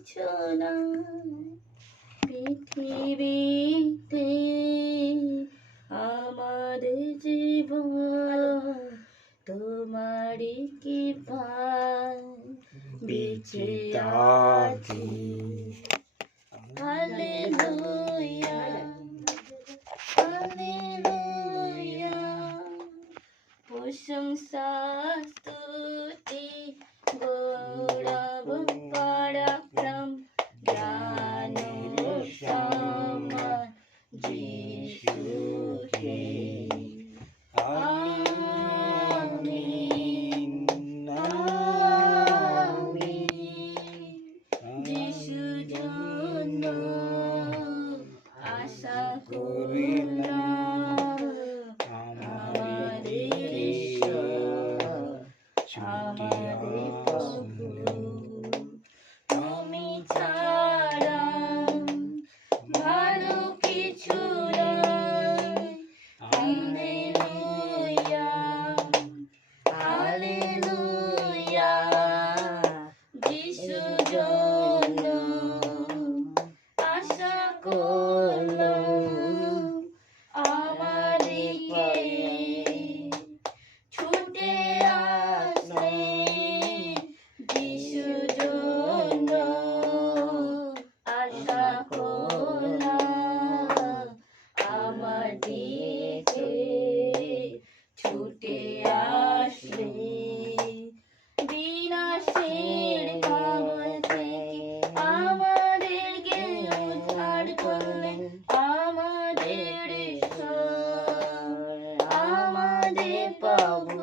কিছু না পৃথিবীতে আমাদের জীবন তোমারই কৃপায় বেঁচে আছি। হালেলুয়া হালেলুয়া প্রশংসা স্তুতি গৌরব পরাক্রম জ্ঞান সম্মান যিশুকে। আমিন আমিন। যিশু জন্য আশা করলাম আমাদের ঈশ্বর আমাদের প্রভু তুমি ছাড়া ভালো কিছু নয়। হালেলুয়া হালেলুয়া যিশু জন্য আশা করলাম আমাদেরকে ছুটে আসে যিশু জন্য আশা করলাম আমাদেরকে ছুটে আসে। বিনাশের কবল থেকে আমাদেরকে উদ্ধার করলেন আমাদের ঈশ্বর আমাদের প্রভু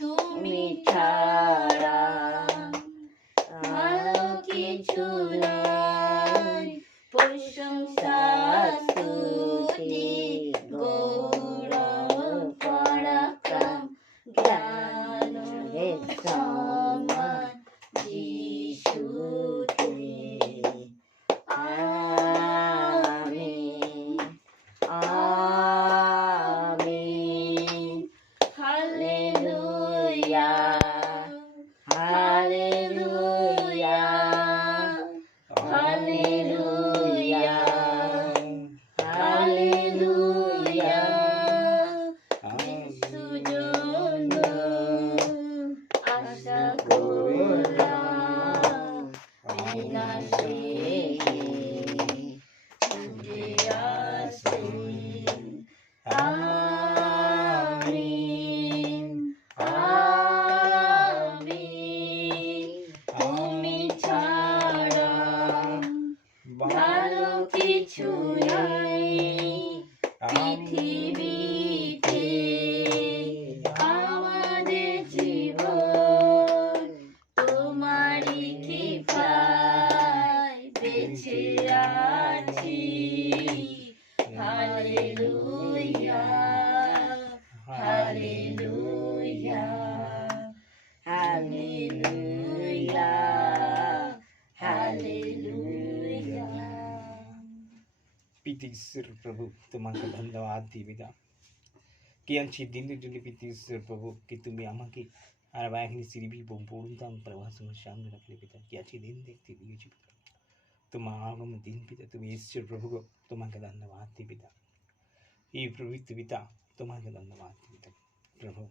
তুমি ছাড়া ভালো কিছু নয়। প্রশংসা স্তুতি গৌরব পরাক্রম জ্ঞান সম্মান যিশুকে। আমিন আমিন। হালেলুয়া হালেলুয়া হালেলুয়া হালেলুয়া যিশু জন্য আশা করলাম বিনাশে ছুটে আসে। আমিন আমিন। তুমি ছাড়া ভালো কিছু নাই পৃথিবীতে আমাদের জীবন তোমারই কৃপায় বেঁচে আছি। Hallelujah hallelujah hallelujah hallelujah. পিতা ঈশ্বর প্রভু তোমাকে ধন্যবাদ দিই পিতা কি আনছি দিনের জন্য পিতা ঈশ্বর প্রভু कि তুমি আমাকে আর বাহিনী সিরিবি পূর্ণতাম প্রভাস সামনে রাখলে পিতা কি আছি দিন দেখতে দিয়েছি পিতা তোমার আগম দিন পিতা তুমি ঈশ্বর প্রভু তোমাকে ধন্যবাদ দিই পিতা এই পবিত্র পিতা তোমাকে ধন্যবাদ দিই পিতা প্রভু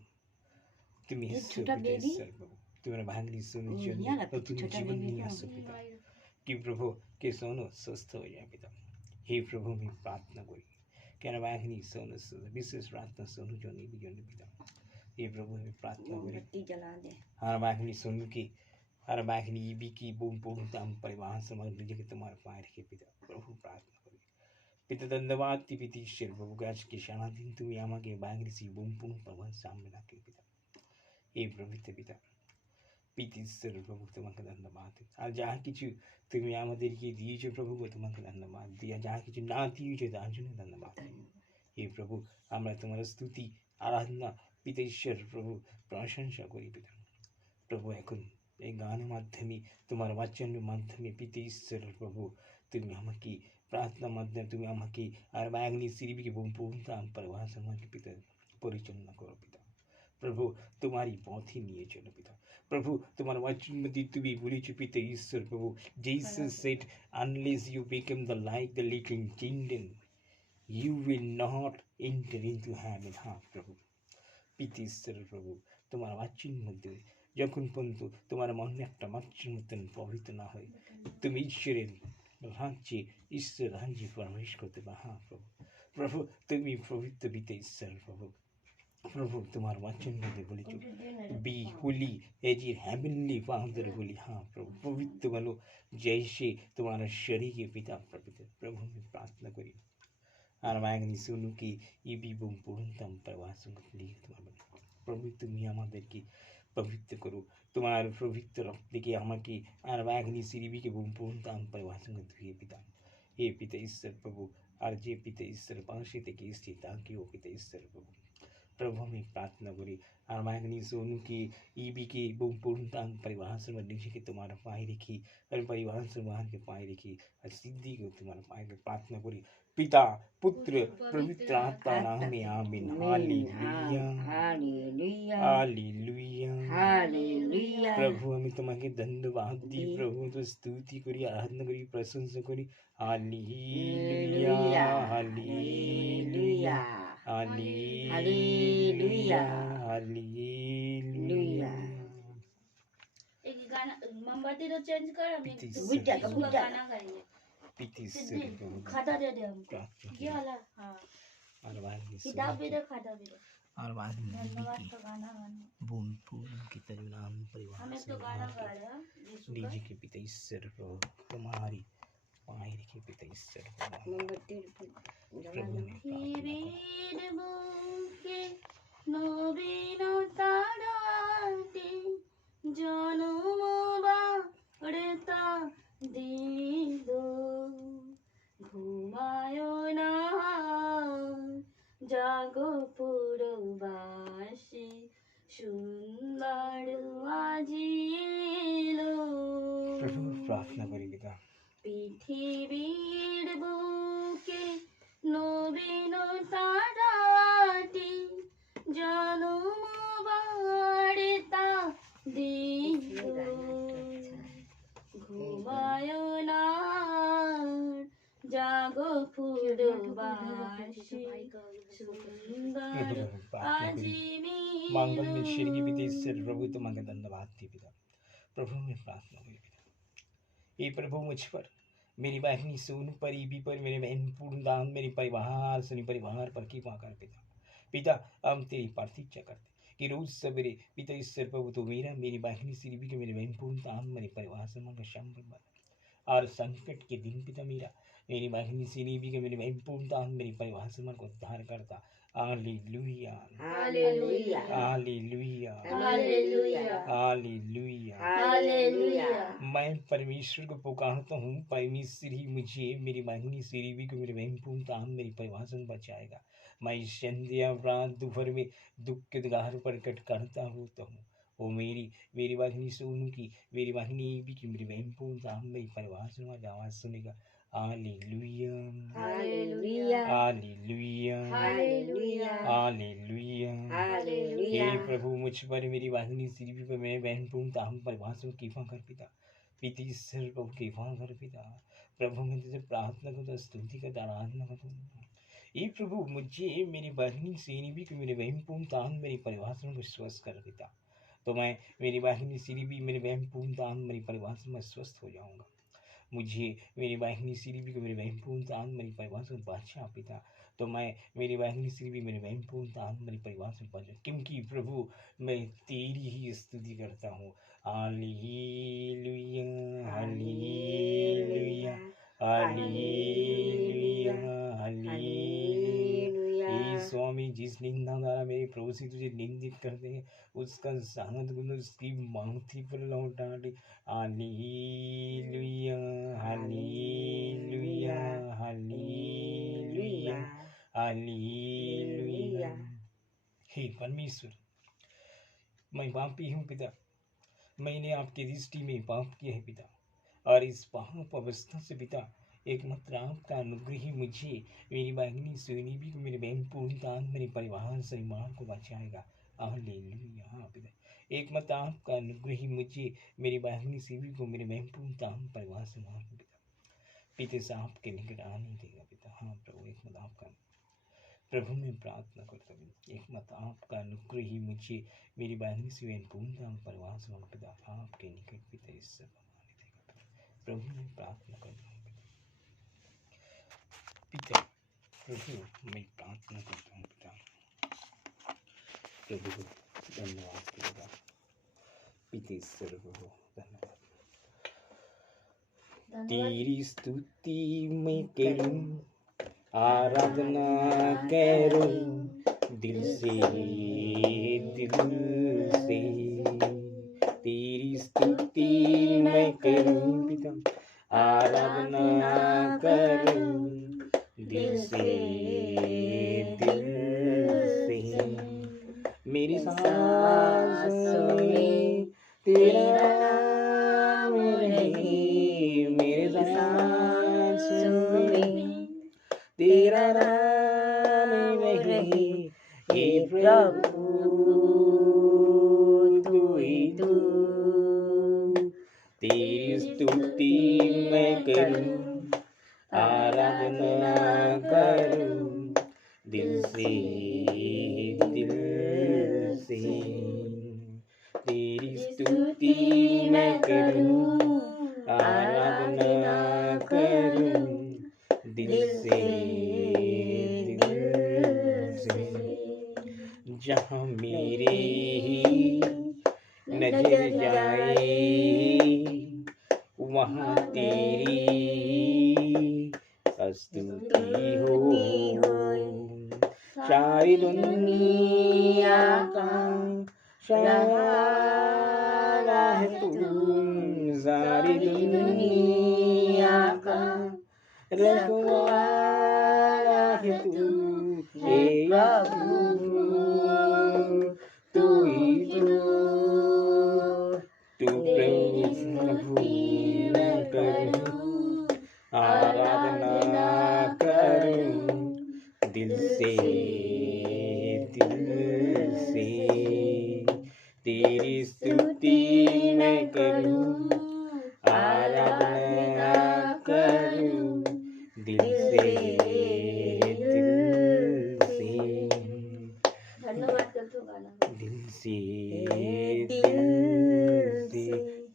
তুমি ঈশ্বর পিতা ঈশ্বর প্রভু तुम्हारे भागनी सोने जन्म नतून जीवन नहीं आसो पिता कि प्रभु के सोनो स्वस्थ हो जाए पिता हे प्रभु मैं प्रार्थना करी क्या भागनी सोनो विशेष प्रार्थना सोनो जन्म भी जन्म पिता हे प्रभु मैं प्रार्थना करी हर भागनी सोनो की हर भागनी भी की बूम बूम तम परिवार समग्र जगह तुम्हारे पाए रखे पिता प्रभु प्रार्थना करी पिता धन्यवाद ती पिता ईश्वर प्रभु आज के शाना दिन तुम्हें আমাকে भागनी सी बूम बूम परिवार सामने रखे पिता हे प्रभु पिता পিতা ঈশ্বর প্রভু তোমাকে ধন্যবাদ আর যা কিছু তুমি আমাদেরকে দিয়েছো প্রভু তোমাকে ধন্যবাদ দিয়া যা কিছু না দিয়েছো তার জন্য ধন্যবাদ হে প্রভু আমরা তোমার স্তুতি আরাধনা পিতা ঈশ্বর প্রভু প্রশংসা করি পিতা প্রভু এখন এই গানের মাধ্যমে তোমার বাচ্চানের মাধ্যমে পিতা ঈশ্বর প্রভু তুমি আমাকে প্রার্থনার মাধ্যমে তুমি আমাকে আর বায়াগ্নি সিরিবিকে পূর্ণতা পরিবার সমাজকে পিতা পরিচালনা করো পিতা प्रभु तुम्हारी बहुत ही लिए चलो पिता प्रभु तुम्हारा वचन में তুমি বলেছো পিতা ঈশ্বর প্রভু Jesus said unless you become the like the little children you will not enter into heaven हाँ प्रभु পিতা ঈশ্বর প্রভু তোমার वचन মধ্যে যখন পর্যন্ত তোমার মনে একটা মাত্র মতন প্রভাবিত না হয় তুমি ঈশ্বরের রাজ্যে ঈশ্বর রাজ্যে প্রবেশ করতে পারো हाँ प्रभु प्रभु তুমি পবিত্র পিতা ঈশ্বর প্রভু प्रभु तुम्हार वचन में बोले be holy as your heavenly father holy हाँ प्रभु पवित्र बनो जैसे तुम्हारा शरीर के पिता पवित्र प्रभु में प्रार्थना करी और मैं सुनू कि ये भी पूर्णतम प्रवासों के लिए तुम्हारा प्रभु तुम्हें हमारे की पवित्र करो तुम्हारे पवित्र रक्त के हमारे और मैं सिरिबी के पूर्णतम प्रवासों के पिता हे पिता ईश्वर प्रभु और जे पिता ईश्वर पास के स्थित ताकि वो पिता ईश्वर प्रभु प्रभु में प्रार्थना करी और मांगनी सोनू की ईबी की पूर्णता परिवार से नीचे के तुम्हारा पाए रखी और परिवार से बाहर के पाए रखी और सिद्धि को तुम्हारा पाए के प्रार्थना करी पिता पुत्र पवित्र आत्मा नाम में आमीन हालेलुया हालेलुया हालेलुया हालेलुया प्रभु हमें तुम्हारे धन्यवाद दी प्रभु तो स्तुति करी आराधना करी प्रशंसा करी हालेलुया हालेलुया हालेलुया हालेलुया एक गाना मोमबत्ती तो चेंज कर हम एक बुझा गाना गाएंगे पिति सिद्धि खाता दे दे हमको ये वाला हाँ और बाद में किताब भी दे खाता भी दे और बाद में धन्यवाद का गाना गाना बूम पूर्ण की तरह नाम परिवार हम एक तो गाना गा रहे हैं यीशु का लीजिए के पिता ईश्वर को तुम्हारी पाए रखे पिता ईश्वर को मोमबत्ती प्रभु में পৃথিবীর বুকে নবীন তারাটি জনম বাড়তা দিল ঘুমায় না জাগো পুরবাসী সুন্দর আজিলো प्रभु प्रार्थना करी पिता পৃথিবীর বুকে নবীন তারাটি জনম বাড়তা দিল ঘুমায় না জাগো পুরবাসী সুন্দর আজিমি मांगल में श्री पिता ईश्वर प्रभु तुम्हारे धन्यवाद दी पिता प्रभु में प्रार्थना करी पिता ये प्रभु मुझ पर मेरी बहनी सोनू पर ईबी पर मेरे बहन पूर्णदान मेरे परिवार सनी परिवार पर कृपा कर पिता पिता हम तेरी प्रतीक्षा करते कि रोज सवेरे पिता ईश्वर प्रभु तो मेरा मेरी बहनी सिरबी के मेरे बहन पूर्णदान मेरे परिवार समान का शंभर और संकट के दिन पिता मेरी बहनी सिरबी के मेरे बहन पूर्णदान मेरे परिवार समान को उद्धार करता hallelujah hallelujah hallelujah hallelujah hallelujah hallelujah मैं परमेश्वर को पुकारता हूँ परमेश्वर ही मुझे मेरी बहनी सिरीबी को मेरे बहन पूर्णता मेरी परिवार से बचाएगा मैं संध्या रात दोपहर में दुख के द्वार प्रकट करता होता हूँ वो मेरी बहनी सोनू की मेरी बहनी भी की मेरी बहन पूर्णता मेरी परिवार से आवाज़ सुनेगा hallelujah hallelujah hallelujah hallelujah hallelujah hallelujah हे प्रभु मुझ पर मेरी वाहिनी सिरबी पर मेरे बहन पूर्णता हम परिवार से कृपा कर पिता पिता ईश्वर प्रभु कृपा कर पिता प्रभु मैं तुझे प्रार्थना करता स्तुति करता आराधना करता हूँ ये प्रभु मुझे मेरी बहनी सिरबी को मेरे बहन पूर्णता मेरी परिवार से स्वस्थ कर पिता तो मैं मेरी बहनी सिरबी मेरे बहन पूर्णता मेरी परिवार से मैं स्वस्थ हो जाऊँगा मुझे मेरी बहनी सिरबी को मेरे बहन पूर्णता मेरी परिवार से बचा पिता तो मैं मेरी बहनी सिरबी मेरे बहन पूर्णता मेरे परिवार से बचा क्योंकि प्रभु मैं तेरी ही स्तुति करता हूँ हालेलुया हालेलुया हालेलुया हालेलुया हे स्वामी जिस निंदा द्वारा मेरे प्रभु से तुझे निंदित करते हैं उसका सानंद गुण उसकी मांगती पर लौटा दे हालेलुया हालेलुया हालेलुया हालेलुया हे परमेश्वर मैं पापी हूँ पिता मैंने आपकी दृष्टि में पाप किया है पिता और इस पाप अवस्था से पिता एकमात्र आपका अनुग्रह ही मुझे मेरी बहनी सोनी भी मेरे बहन पूर्णता मेरे परिवार परिवार को बचाएगा हालेलुया। हाँ पिता, एक मत आपका अनुग्रह ही मुझे मेरी वाहिनी सीवी को मेरे महत्वपूर्ण ताम परिवार से मान पिता पिता से आपके निकट आने देगा पिता। हाँ प्रभु, एक मत आपका प्रभु मैं प्रार्थना करता हूँ, एक मत आपका अनुग्रह ही मुझे मेरी वाहिनी से पूर्ण ताम परिवार से मान पिता आपके निकट पिता इससे आने देगा पिता। प्रभु मैं प्रार्थना करता हूँ पिता, प्रभु मैं प्रार्थना करता हूँ पिता, प्रभु को धन्यवाद पिता पिता सर्व हो धन्यवाद। तेरी स्तुति मैं करूं, आराधना करूं दिल से तेरी स्तुति मैं करूं पिता, आराधना करूं दिल से मेरी सांसों में तेरा नाम रहे, मेरे सांसों में तेरा नाम रहे, हे प्रभु तू ही तू। तेरी स्तुति मैं करूं, आराधना करूं दिल से तेरी स्तुति मैं करूं, आराधना करूं दिल से जहाँ मेरे ही नजर जाए वहाँ तेरी स्तुति हो। सारी दुनिया का सहारा है तू, सारी दुनिया का रखवाला है तू, हे प्रभु तू ही तू। तू प्रभु मैं करूं, आराधना करूं दिल से तेरी स्तुति मैं करूं, आराधना करूं दिल से धन्यवाद करते हो गाना दिल से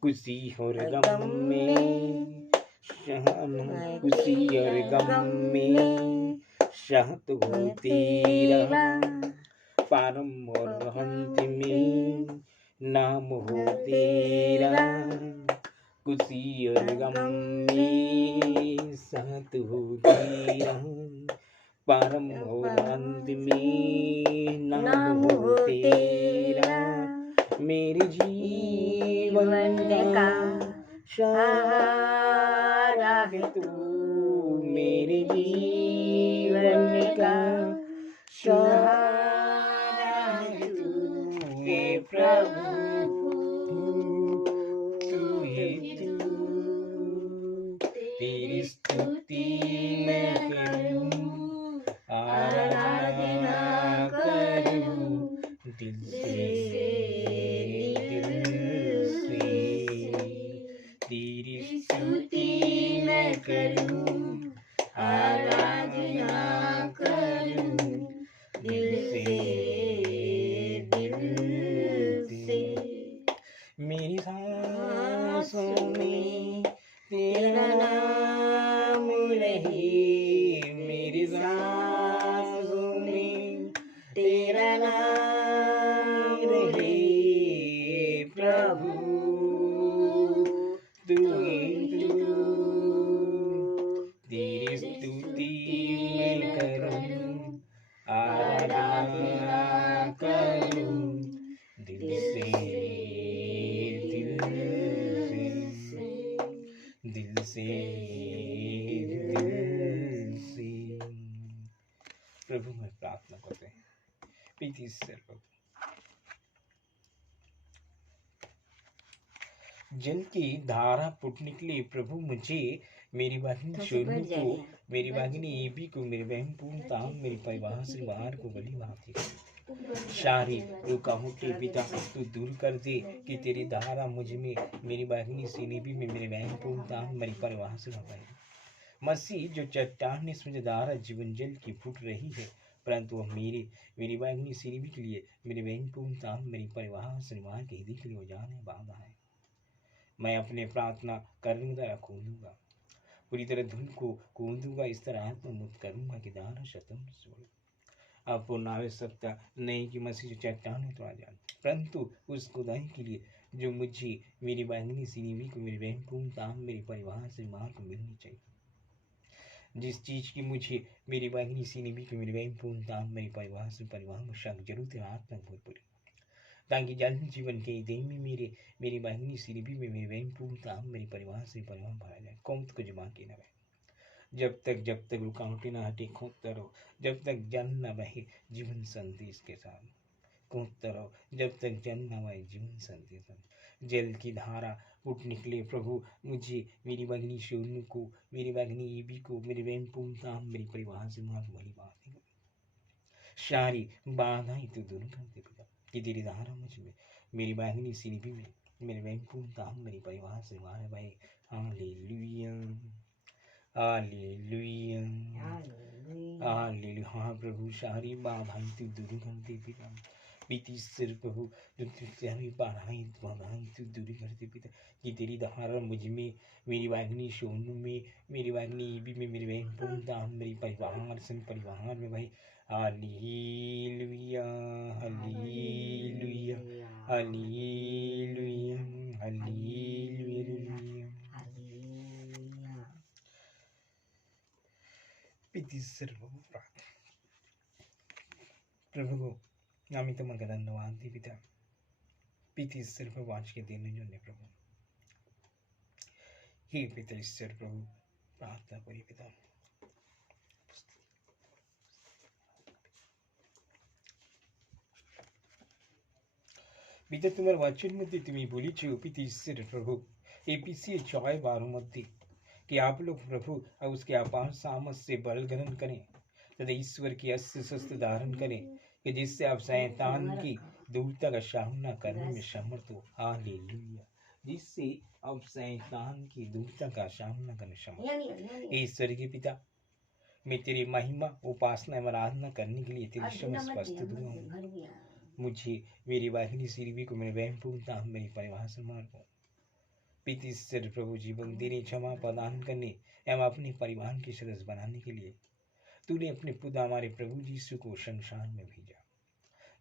खुशी और गम में खुशी और गम में शहत हो तेरा, परम और अंत में नाम हो तेरा। खुशी और गम में शहत हो तेरा, परम और अंत में नाम हो तेरा। मेरे जीवन का सहारा है तू, मेरे जीवन का सहारा है तू, हे प्रभु तू ही तू। तेरी स्तुति मैं करूं, आराधना करूं दिल से तेरी स्तुति मैं करूं, आराधना करूं दिल से मेरी सांसों में तेरा नाम रहे, मेरी सांसों में तेरा नाम रहे, प्रभु तू ही तू। तेरी स्तुति मैं करूं, आराधना करूं दिल से दिल से प्रभु मैं प्रार्थना करते हैं प्रीति से प्रभु, जल की धारा फूट निकली प्रभु मुझे, मेरी वाहिनी शोनू को, मेरी वाहिनी एबी को, मेरी बहन पूर्ण ताम, मेरी परिवार से बाहर को गली भाती सारी रुकावटें पिता तू दूर कर दे कि तेरी धारा मुझ में, मेरी वाहिनी सीनीबी में, मेरे वहन पूर्णता मेरी परिवाह से न पाए। मसीह जो चट्टान इस मुझे धारा जीवन जल की फूट रही है, परंतु वह मेरी वाहिनी सीनीबी के लिए, मेरे वहन पूर्णता मेरी परिवाह शनिवार के हृदय के लिए उजान है, बाधा है। मैं अपने प्रार्थना करने द्वारा कूदूंगा, पूरी तरह धुन को कूदूंगा, इस तरह आत्ममुक्त करूंगा कि धारा शतम से बड़ी। अब पूर्ण आवश्यकता नहीं कि मसीह जो चट्टान है तोड़ा जाए, परंतु उस खुदाई के लिए जो मुझे, मेरी वाहिनी सीनीबी को, मेरी वहन पूर्णता मेरी परिवार से मार को मिलनी चाहिए। जिस चीज की मुझे, मेरी वाहिनी सीनीबी को, मेरी वहन पूर्णता मेरी परिवार से परिवार में शक जरूरत है, आत्मा बहुत बड़ी, ताकि जल जीवन के देह में मेरी वाहिनी सीनीबी में, मेरी वहन पूर्णता मेरी परिवार से परिवार भरा जाए। कौन को जमा के न रहे, जब तक रुकावटें न हटे खोदते रहो, जब तक जल न बहे जीवन संदेश के साथ खोदते रहो, जब तक जल न बहे जीवन संदेश। जल की धारा उठ निकले प्रभु, मुझे, मेरी वाहिनी सोनू को, मेरी वाहिनी ईबी को, मेरी वहन पूर्णता मेरी परिवार से मार भली बात है। सारी बाधाएं तो दूर कर दे पिता कि तेरी धारा मुझ में, मेरी वाहिनी सीनीबी में, मेरे वहन पूर्णता मेरी परिवार से मार भाई। Hallelujah hallelujah hallelujah. हाँ प्रभु, सारी बाधाएं तू दूर कर दे पिता, बीती सिर प्रभु, जो सारी बाधाएं तू दूर कर दे पिता कि तेरी धारा मुझ में, मेरी वाहिनी सोनू में, मेरी वाहिनी ईबी में, मेरी वहन पूर्णता मेरी परिवार से परिवार में भाई। Hallelujah hallelujah hallelujah hallelujah. पिती सर्व प्रभु को আমি তোমাকে ধন্যবাদ দিই পিতা, পিতা ঈশ্বর প্রভু আজকে দিনের জন্য প্রভু, হে পিতা ঈশ্বর প্রভু প্রার্থনা করি পিতা। পিতা তোমার বাচ্চার মধ্যে তুমি বলেছ पिता ईश्वर प्रभु एपीसी 6:12 मध्य कि आप लोग प्रभु और उसके अपार सामर्थ से बल ग्रहण करें तथा ईश्वर की अस्त्र शस्त्र धारण करें कि जिससे आप शैतान की दूरता का सामना करने में समर्थ हो। हालेलुया। जिससे आप शैतान की दूरता का सामना करने में समर्थ। ईश्वर के पिता, मैं तेरी महिमा उपासना एवं आराधना करने के लिए तेरी समस्त वस्तु दूंगा। मुझे, मेरी वाहिनी सीरीबी को, मेरे वहन पूर्णता मेरी परिवार से मार को पिता ईश्वर प्रभु जीवन देने, क्षमा प्रदान करने एवं अपने परिवार के सदस्य बनाने के लिए तूने अपने पुत्र हमारे प्रभु यीशु को संसार में भेजा।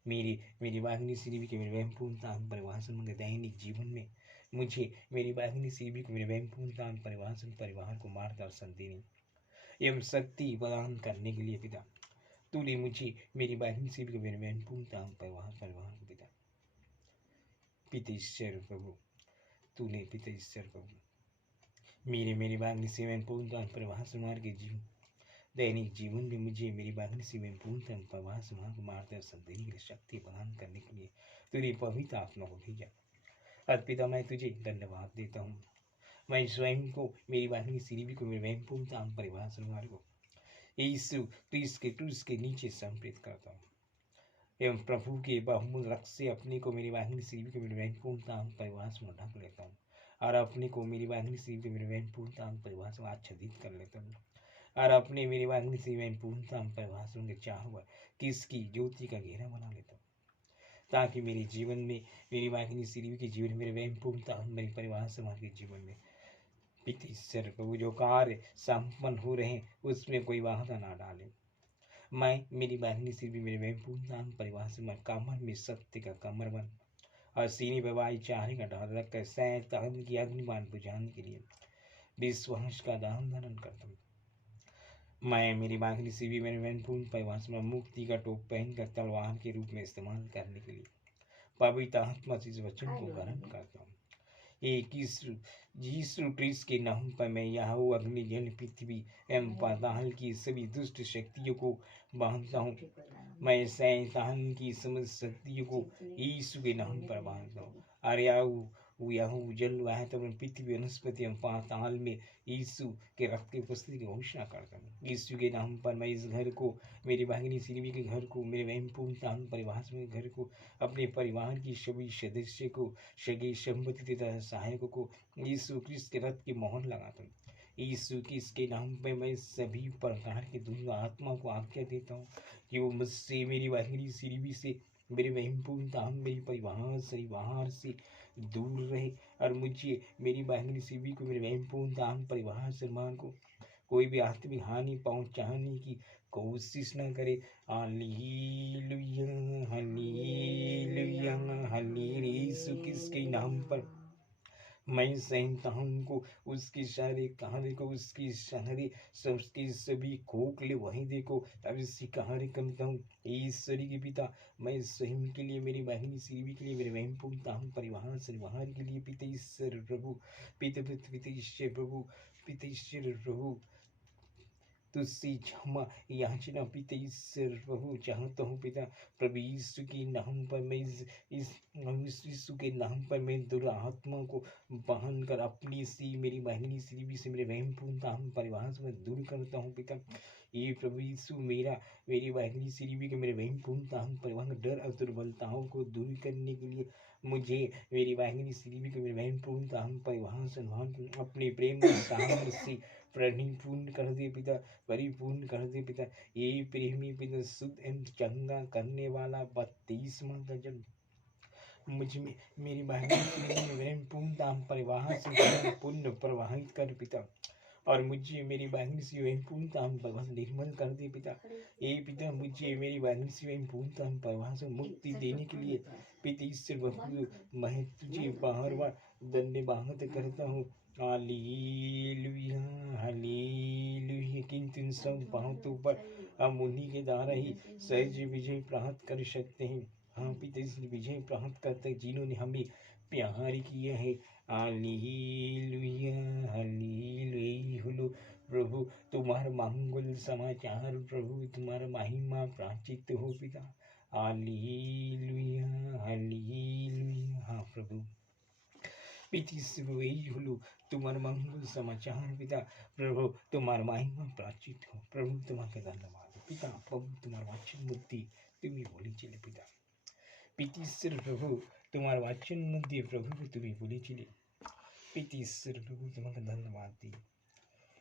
मेरी वाहिनी सीरीबी के, मेरे वहन पूर्णता परिवार से दैनिक जीवन में मुझे, मेरी वाहिनी सीरीबी को, मेरे वहन पूर्णता परिवार को मार्गदर्शन देने एवं शक्ति प्रदान करने के लिए पिता तूने मुझे, मेरी वाहिनी सीरीबी को, मेरे वहन पूर्णता परिवार को पिता पिता ईश्वर प्रभु तूने पिता ईश्वर प्रभु मेरी वाहिनी से वहन पूर्णता परिवार समार के जीवन दैनिक जीवन में मुझे, मेरी वाहिनी से वहन पूर्णता परिवार समार को मार्गदर्शन देने के लिए शक्ति प्रदान करने के लिए तूने पवित्र आत्मा को भेजा। आज पिता मैं तुझे धन्यवाद देता हूँ। मैं स्वयं को, मेरी वाहिनी सीरीबी को, मेरे वहन पूर्णता परिवार समार को यीशु क्रिस्त के क्रूस के नीचे समर्पित करता हूँ एवं प्रभु के बहुमूल्य रक्त से अपने को, मेरी वाहिनी सीरीबी को, मेरे वहन पूर्णता परिवार से ढक लेता हूँ और अपने को, मेरी वाहिनी सीरीबी को, मेरे वहन पूर्णता परिवार से आच्छादित कर लेता हूँ और अपने, मेरी वाहिनी से वहन पूर्णता परिवार से उनके चाहुआ किसकी ज्योति का घेरा बना लेता हूँ ताकि मेरे जीवन में, मेरी वाहिनी सीरीबी के जीवन, मेरे वहन पूर्णता मेरे परिवार समाज के जीवन में पिता ईश्वर प्रभु जो कार्य संपन्न हो रहे हैं उसमें कोई बाधा ना डाले। मैं, मेरी वाहिनी सीरीबी, मेरे वहन पूर्णता परिवार से मैं कमर में सत्य का कमर बन और सीने पर भाईचारे का ढाल रखकर शैतान की अग्निबाण बुझाने के लिए विश्वास का दान धारण करता हूँ। मैं, मेरी वाहिनी सीरीबी, मेरे वहन पूर्ण परिवार से मुक्ति का टोप पहनकर तलवार के रूप में इस्तेमाल करने के लिए पवित्र आत्मा से इस वचन को ग्रहण करता हूँ। एक यीशु क्रिस्त के नाम पर मैं यहोवा अग्नि जल पृथ्वी एवं पाताल की सभी दुष्ट शक्तियों को बांधता हूँ। मैं शैतान की समस्त शक्तियों को यीशु के नाम पर बांधता हूँ। अरे आओ यहाँ जल वाह तब पृथ्वी वनस्पति पाताल में यीशु के रक्त की उपस्थिति की घोषणा करता हूँ। यीशु के नाम पर मैं इस घर को, मेरी वाहिनी सिरवी के घर को, मेरे वहमपूर्ण तान परिवार में घर को, अपने परिवार की सभी सदस्य को, सगे संपत्ति तथा सहायकों को यीशु क्रिस्त के रक्त की मोहर लगाता हूँ। यीशु क्रिस्त के नाम पे मैं सभी प्रकार के दुष्ट आत्मा को आज्ञा देता हूँ कि वो मुझसे, मेरी वाहिनी सिरवी से, मेरे वहमपूर्ण तान, मेरी परिवार से दूर रहे और मुझे, मेरी वाहिनी सिरवी को, मेरे वहमपूर्ण तान परिवार सम्मान को कोई भी आत्मिक हानि पहुंचाने की कोशिश न करे। Hallelujah hallelujah hallelujah. यीशु किसके नाम पर मैं शैतान को, उसके सारे कार्य को, उसकी सारे सबके सभी खोखले वहीं देखो अब इससे कार्य करता हूँ। ईश्वरी के पिता, मैं स्वयं के लिए, मेरी वाहिनी सिरवी के लिए, मेरे वहमपूर्ण तान परिवार के लिए पिता ईश्वर प्रभु, पिता ईश्वर प्रभु, पिता ईश्वर प्रभु तुझसे क्षमा याचना पिता ईश्वर प्रभु चाहता हूँ पिता। प्रभु यीशु के नाम पर मैं इस यीशु के नाम पर मैं दुरात्मा को बहन कर अपनी सी, मेरी वाहिनी सिरवी से, मेरे वहमपूर्ण तान परिवार से मैं दूर करता हूँ पिता। ये प्रभु यीशु मेरी वाहिनी सिरवी के, मेरे वहमपूर्ण तान परिवार डर और दुर्बलताओं को दूर करने के लिए मुझे, मेरी वाहिनी सिरवी के, मेरे वहमपूर्ण तान परिवार से अपने प्रेम सामर्थ्य से परिपूर्ण कर दे पिता, परिपूर्ण कर दे पिता। ये प्रेमी पिता शुद्ध एवं चंगा करने वाला बपतिस्मा का जल मुझ में, मेरी बहन पूर्ण दाम परिवाह से पुण्य प्रवाहित कर पिता, और मुझे, मेरी बहन से वही पूर्ण दाम परिवाह निर्मल कर दे पिता। ये पिता मुझे, मेरी बहन से वही पूर्ण दाम परिवाह से मुक्ति देने के लिए पिता ईश्वर बहु मैं तुझे बार बार धन्यवाद करता हूँ। Hallelujah hallelujah. किंतु इन सब बातों पर हम उन्हीं के द्वारा ही सहज विजय प्राप्त कर सकते हैं। हाँ पिता, इस विजय प्राप्त करते जिन्होंने हमें प्यार किया है। Hallelujah hallelujah. हुलो प्रभु तुम्हारा मंगल समाचार, प्रभु तुम्हारा महिमा प्राचित हो पिता। Hallelujah hallelujah. हाँ प्रभु पिता हुलो तुम्हारा मंगल समाचार पिता, प्रभु तुम्हारा महिमा प्राचित हो। प्रभु तुम्हारा धन्यवाद पिता। प्रभु तुम्हारा वचन बुद्धि तुम्हें बोली चले पिता। पितीश्वर प्रभु तुम्हारा वचन बुद्धि प्रभु तुम्हें बोली चले। पितीश्वर प्रभु तुम्हारा धन्यवाद दी।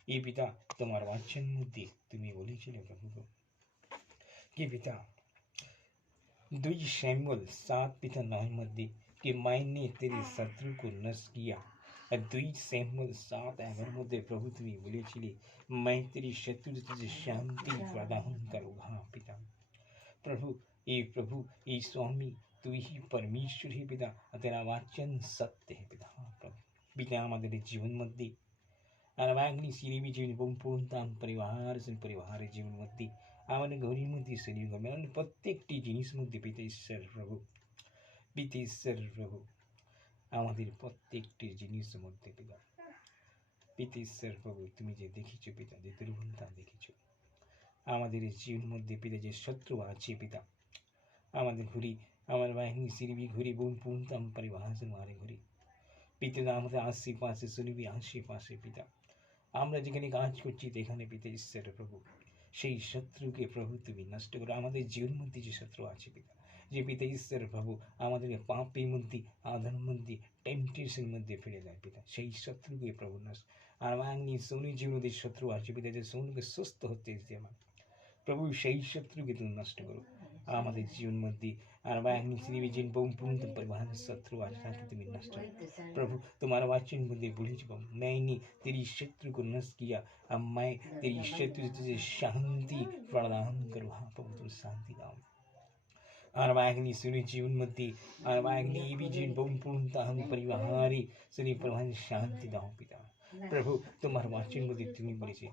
ये पिता तुम्हारा वचन बुद्धि तुम्हें बोली चले प्रभु को। ये पिता 2 शमूएल 7 पिता 9 मध्य कि मैंने तेरे शत्रु को नष्ट किया। 2 शमूएल 7 मध्य प्रभु तुम्हें बोले चले, मैं तेरी शत्रु तुझे शांति प्रदान करूँगा। हाँ पिता प्रभु ये स्वामी तू ही परमेश्वर है पिता, तेरा वचन सत्य है पिता। हाँ प्रभु पिता हमारे जीवन मध्ये अनवाग्नि सिरिवी जीवन पूर्णता परिवार जीवन मध्ये আমাদের ঘরের মধ্যে শরীর হবে মানে প্রত্যেকটি জিনিস মধ্যে পিতা ঈশ্বর প্রভু আমাদের প্রত্যেকটি জিনিসের মধ্যে পিতা ঈশ্বর প্রভু তুমি যে দেখিছো পিতা, যে দুর্বলতা দেখিছো আমাদের জীবন মধ্যে পিতা, যে শত্রু আছে পিতা আমাদের ঘুরি, আমার বাহিনী সিরিবি ঘুরি পূর্ণতাম পরিবার মারে ঘুরি পিতা, আমাদের আশেপাশে শুনবি আশেপাশে পিতা আমরা যেখানে কাজ করছি এখানে পিতা ঈশ্বর প্রভু সেই শত্রুকে প্রভু তুমি নষ্ট করো। আমাদের জীবন মধ্যে যে শত্রু আছে পিতা, যে পিতা ঈশ্বর প্রভু আমাদেরকে পাপের মধ্যে, আধার মধ্যে, টেম্পটেশন মধ্যে ফেলে দেয় পিতা, সেই শত্রুকে প্রভু নষ্ট। আর আমি সোনু জীবনের শত্রু আছে পিতা, যে সোনুকে সুস্থ হতে আমার প্রভু সেই শত্রুকে তুমি নষ্ট করো আমাদের জীবন মধ্যে। আর বাহিনী श्रीविजन पूर्ण परिवार शत्रु आज ताकि तुम्हें नष्ट प्रभु तुम्हारा वचन बुद्धि भूल चुका, मैंने तेरी शत्रु को नष्ट किया, अब मैं तेरी शत्रु तुझे शांति प्रदान करूँ। हाँ प्रभु तुम शांति दाओ और वाग्नि सुनी जीवन मध्य और वाग्नि भी जीवन पूर्णता हम परिवार सुनी प्रधान शांति दाओ पिता। प्रभु तुम्हारा वचन मुझे तुम्हें बोले छे,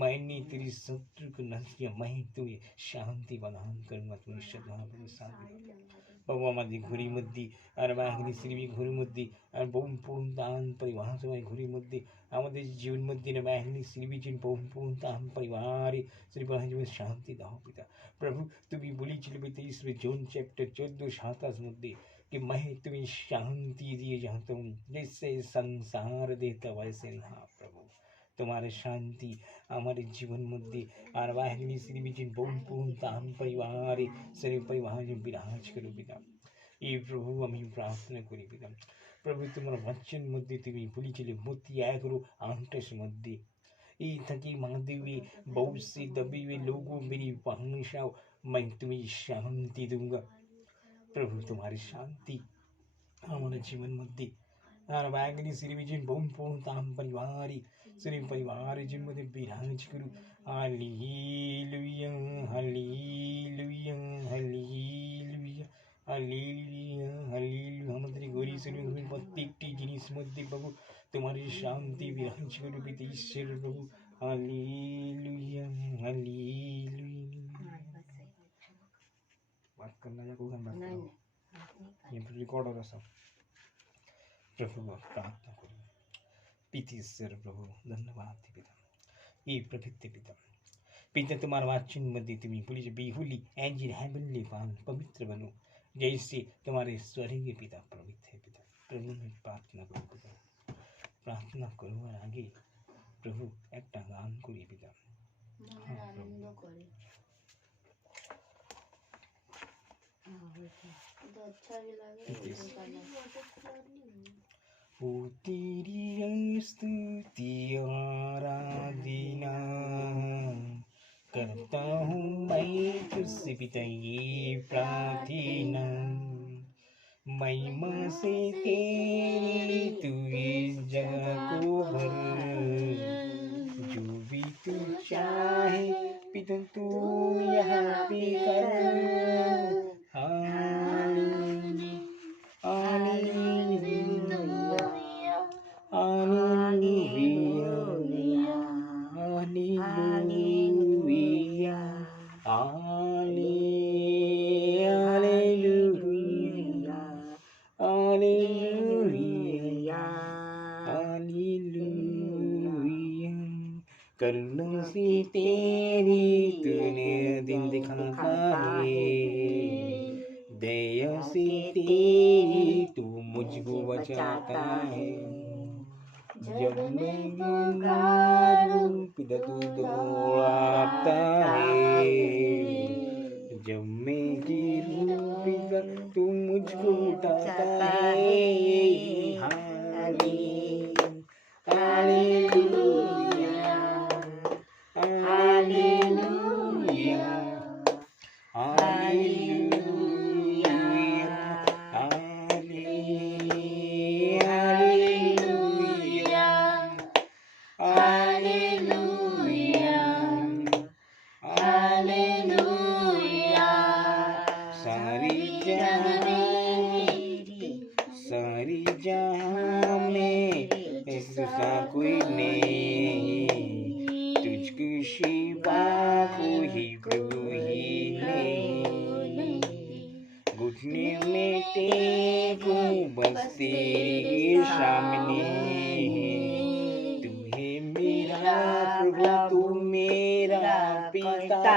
मैंने तेरी शत्रु को नष्ट किया, मैं तुम्हें शांति प्रदान करूँगा। तुम्हें शांति प्रभु हमारे घुरी मध्य और वाग्नि श्री घुरी मध्य और पूर्णतान परिवार समय घुरी मध्य हमारे जीवन मध्य वाग्नि श्री जीवन पूर्णतान परिवार श्री प्रधान शांति दाओ पिता। प्रभु तुम्हें बोली चले पिता इसमें जॉन चैप्टर 14:27 मध्य कि मैं तुम्हें शांति दिए जाता हूँ, जैसे संसार देता वैसे नहीं। हाँ प्रभु, तुम्हारी शांति हमारे जीवन मध्ये আর বাহিনী শ্রীবিজিন বোন তাহান পরিবারে শ্রী পরিবারে বিরাজ করো পিতা। এই প্রভু আমি প্রার্থনা করি পিতা, প্রভু তোমার বচন মধ্যে তুমি বলেছিলে মতি 11:28 মধ্যে এই থাকি महादेवी बहुत से दबे हुए लोगों मेरी भाषा मैं तुम्हें शांति दूंगा। प्रभु तुम्हारी शांति हमारे जीवन मध्ये আর বাহিনী শ্রীবিজিন বোন তাহান পরিবারে श्री परिवार जिनमध्ये विराज करू। Hallelujah hallelujah hallelujah hallelujah hallelujah. আমাদের গরি শ্রী প্রত্যেকটি জিনিস মধ্যে প্রভু তোমার শান্তি বিরাজ করুক পিতা ঈশ্বর প্রভু। Hallelujah hallelujah. बात करना या कोई बात नहीं, ये रिकॉर्ड हो सब प्रभु प्रार्थना करो। पितेश्वर प्रभु धन्यवाद पिता, ये प्रभृत्य पिता। पिता तुम्हारा वाचन मध्य तुम्हें पुलिस बेहुली एज इन हेवनली फादर पवित्र बनो जैसे तुम्हारे स्वर्गीय पिता पवित्र है पिता। प्रभु में प्रार्थना करो पिता, प्रार्थना करो और आगे प्रभु एक गान करिए पिता। आनंद करे तो अच्छा भी लगे। ओ तेरी स्तुति आराधना करता हूँ मैं तुझसे पिता ये प्रार्थना, महिमा से तेरी तू इस जगह को भर, जो भी तू चाहे पिता तू यहाँ पे कर। करुणा से तेरी तूने दिन दिखाता है, दया से तेरी तू मुझको बचाता है। जब मैं गुनाहगार पिता तू दौड़ाता है, जब मैं गिरूं पिता तू मुझको उठाता है। Hallelujah hallelujah hallelujah hallelujah hallelujah hallelujah. सारी जहां में ऐसा कोई नहीं, तुझको शिवा कोई प्रभु ही नहीं। घुटने में टेको बस तेरे सामने, तू है मेरा प्रभु तू मेरा पिता।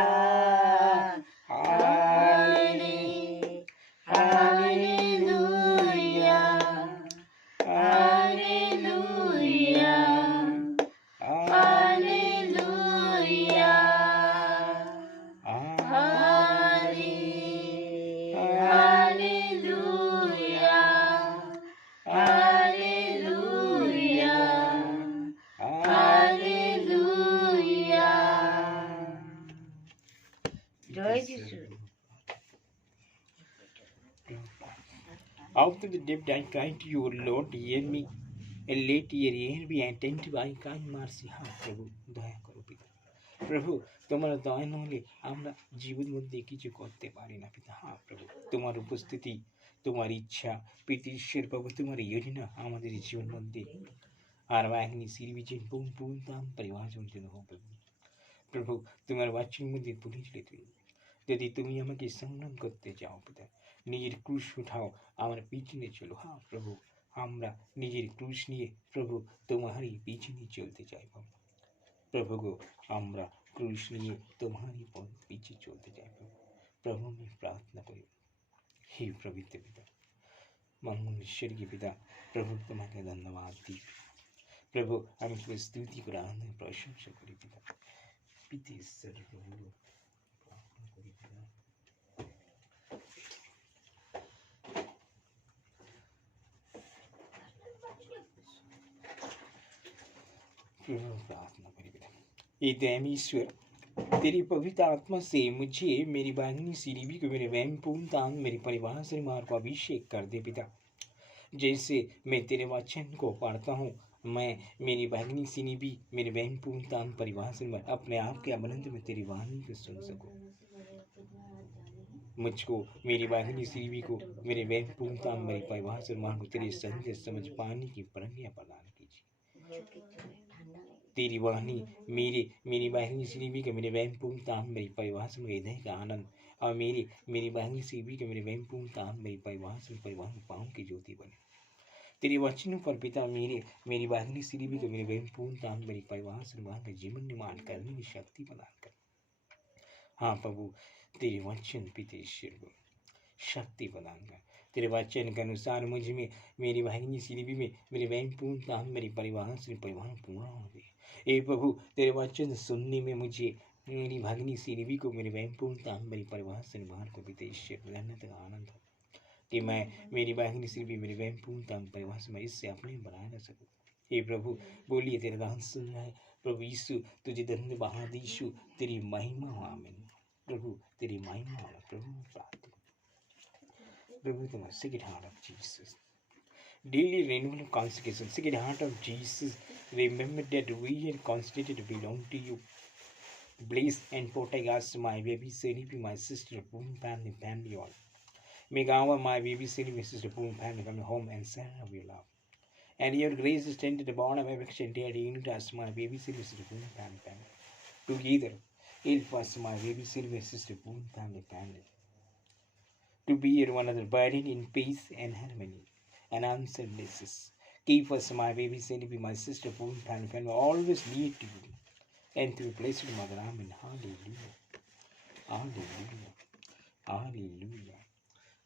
Hallelujah hallelujah hallelujah hallelujah hallelujah hallelujah. जय यीशु। Out of the depth I cry to you, Lord, hear me, and let your ear be attentive, I kind mercy। हाँ प्रभु দয়া করো পিতা। প্রভু তোমার দয়া নহলে আমরা জীবন মধ্যে কিছু করতে পারি না পিতা। হ্যাঁ প্রভু তোমার উপস্থিতি তোমার ইচ্ছা পিতিশ্বর প্রভু তোমার योजना আমাদের জীবন মধ্যে আর বাহিনী শ্রীবিজয় পূর্ণতাম পরিভাষণ জন্য হোক প্রভু। প্রভু তোমার বাচ্চার মধ্যে বলেছিলে তুমি যদি তুমি আমাকে সম্মান করতে চাও পিতা নিজের ক্রুশ উঠাও আমার পিছনে চলো। হ্যাঁ প্রভু আমরা নিজের ক্রুশ নিয়ে প্রভু তোমারই পিছনে চলতে চাই বাবা। प्रभु को আমরা ক্রুশ নিয়ে তোমারই পিছে চলতে চাই প্রভু। প্রভু আমি প্রার্থনা করি হে পবিত্র পিতা मंगलेश्वर की पिता प्रभु तुम्हारे धन्यवाद दी प्रभु हम इसकी स्तुति कराने प्रशंसा करी पिता पितेश्वर प्रभु प्रार्थना करी पिता प्रार्थना करी पिता ये दैमीश्वर तेरी पवित्र आत्मा से मुझे मेरी बहनी सीरीबी को मेरे वैम पूर्ण तान मेरे परिवार से मार को अभिषेक कर दे पिता जैसे मैं तेरे वचन को पढ़ता हूँ मैं मेरी बहनी सीरीबी मेरे वैम पूर्ण तान परिवार से मार अपने आप के आनंद में तेरी वाणी को सुन सकूं मुझको मेरी बहनी सीरीबी को मेरे वैम पूर्ण तान मेरे परिवार से मार को तेरे संदेश समझ पाने की प्रज्ञा प्रदान कीजिए तेरी वाणी मेरी बहनी सीरीबी के मेरे वैम पूर्ण ताम मेरी परिवार से हृदय का आनंद और मेरी बहनी सीरीबी के मेरे वैम पूर्ण ताम मेरी परिवार से परिवार पाँव की ज्योति बने तेरे वचनों पर पिता मेरी बहनी सीरीबी के मेरे वैम पूर्ण ताम मेरी परिवार से परिवार का जीवन निर्माण करने की शक्ति प्रदान कर हाँ प्रभु तेरे वचन पितेश्वर को शक्ति प्रदान कर तेरे वचन के अनुसार मुझ में मेरी बहनी सीरीबी में मेरे वैम पूर्ण ताम मेरी परिवार से परिवार पूर्ण हो गए ए प्रभु तेरे वचन सुनने में मुझे मेरी भगनी सीरीबी को मेरे वैम पूर्ण ताम मेरी परिवार से निभार को पितेश्वर धन्यता का आनंद हो कि मैं मेरी बहनी सीरीबी मेरे वैम पूर्ण ताम परिवार से मैं इससे अपने बनाए रह सकूँ हे प्रभु बोलिए तेरा दान सुन रहा है प्रभु यीशु तुझे धन्यवाद यीशु तेरी महिमा हो आमीन प्रभु तेरी महिमा हो प्रभु प्रार्थना प्रभु तुम second heart of Jesus daily renewal of consecration second heart of Jesus remember that we are constituted belong to you bless and protect us my baby Senipi my sister Boom family all may God my baby Senipi my sister Boom family come home and center of your love and your grace is tended the bond of affection dear unit us my baby Senipi sister Boom family together help us my baby Senipi my sister Boom family to be one another burden in peace and harmony and answered blesses. Keep us, my baby, send be my sister, full family, always lead to you. And to be blessed, Mother, Amen. Hallelujah. Hallelujah. Hallelujah.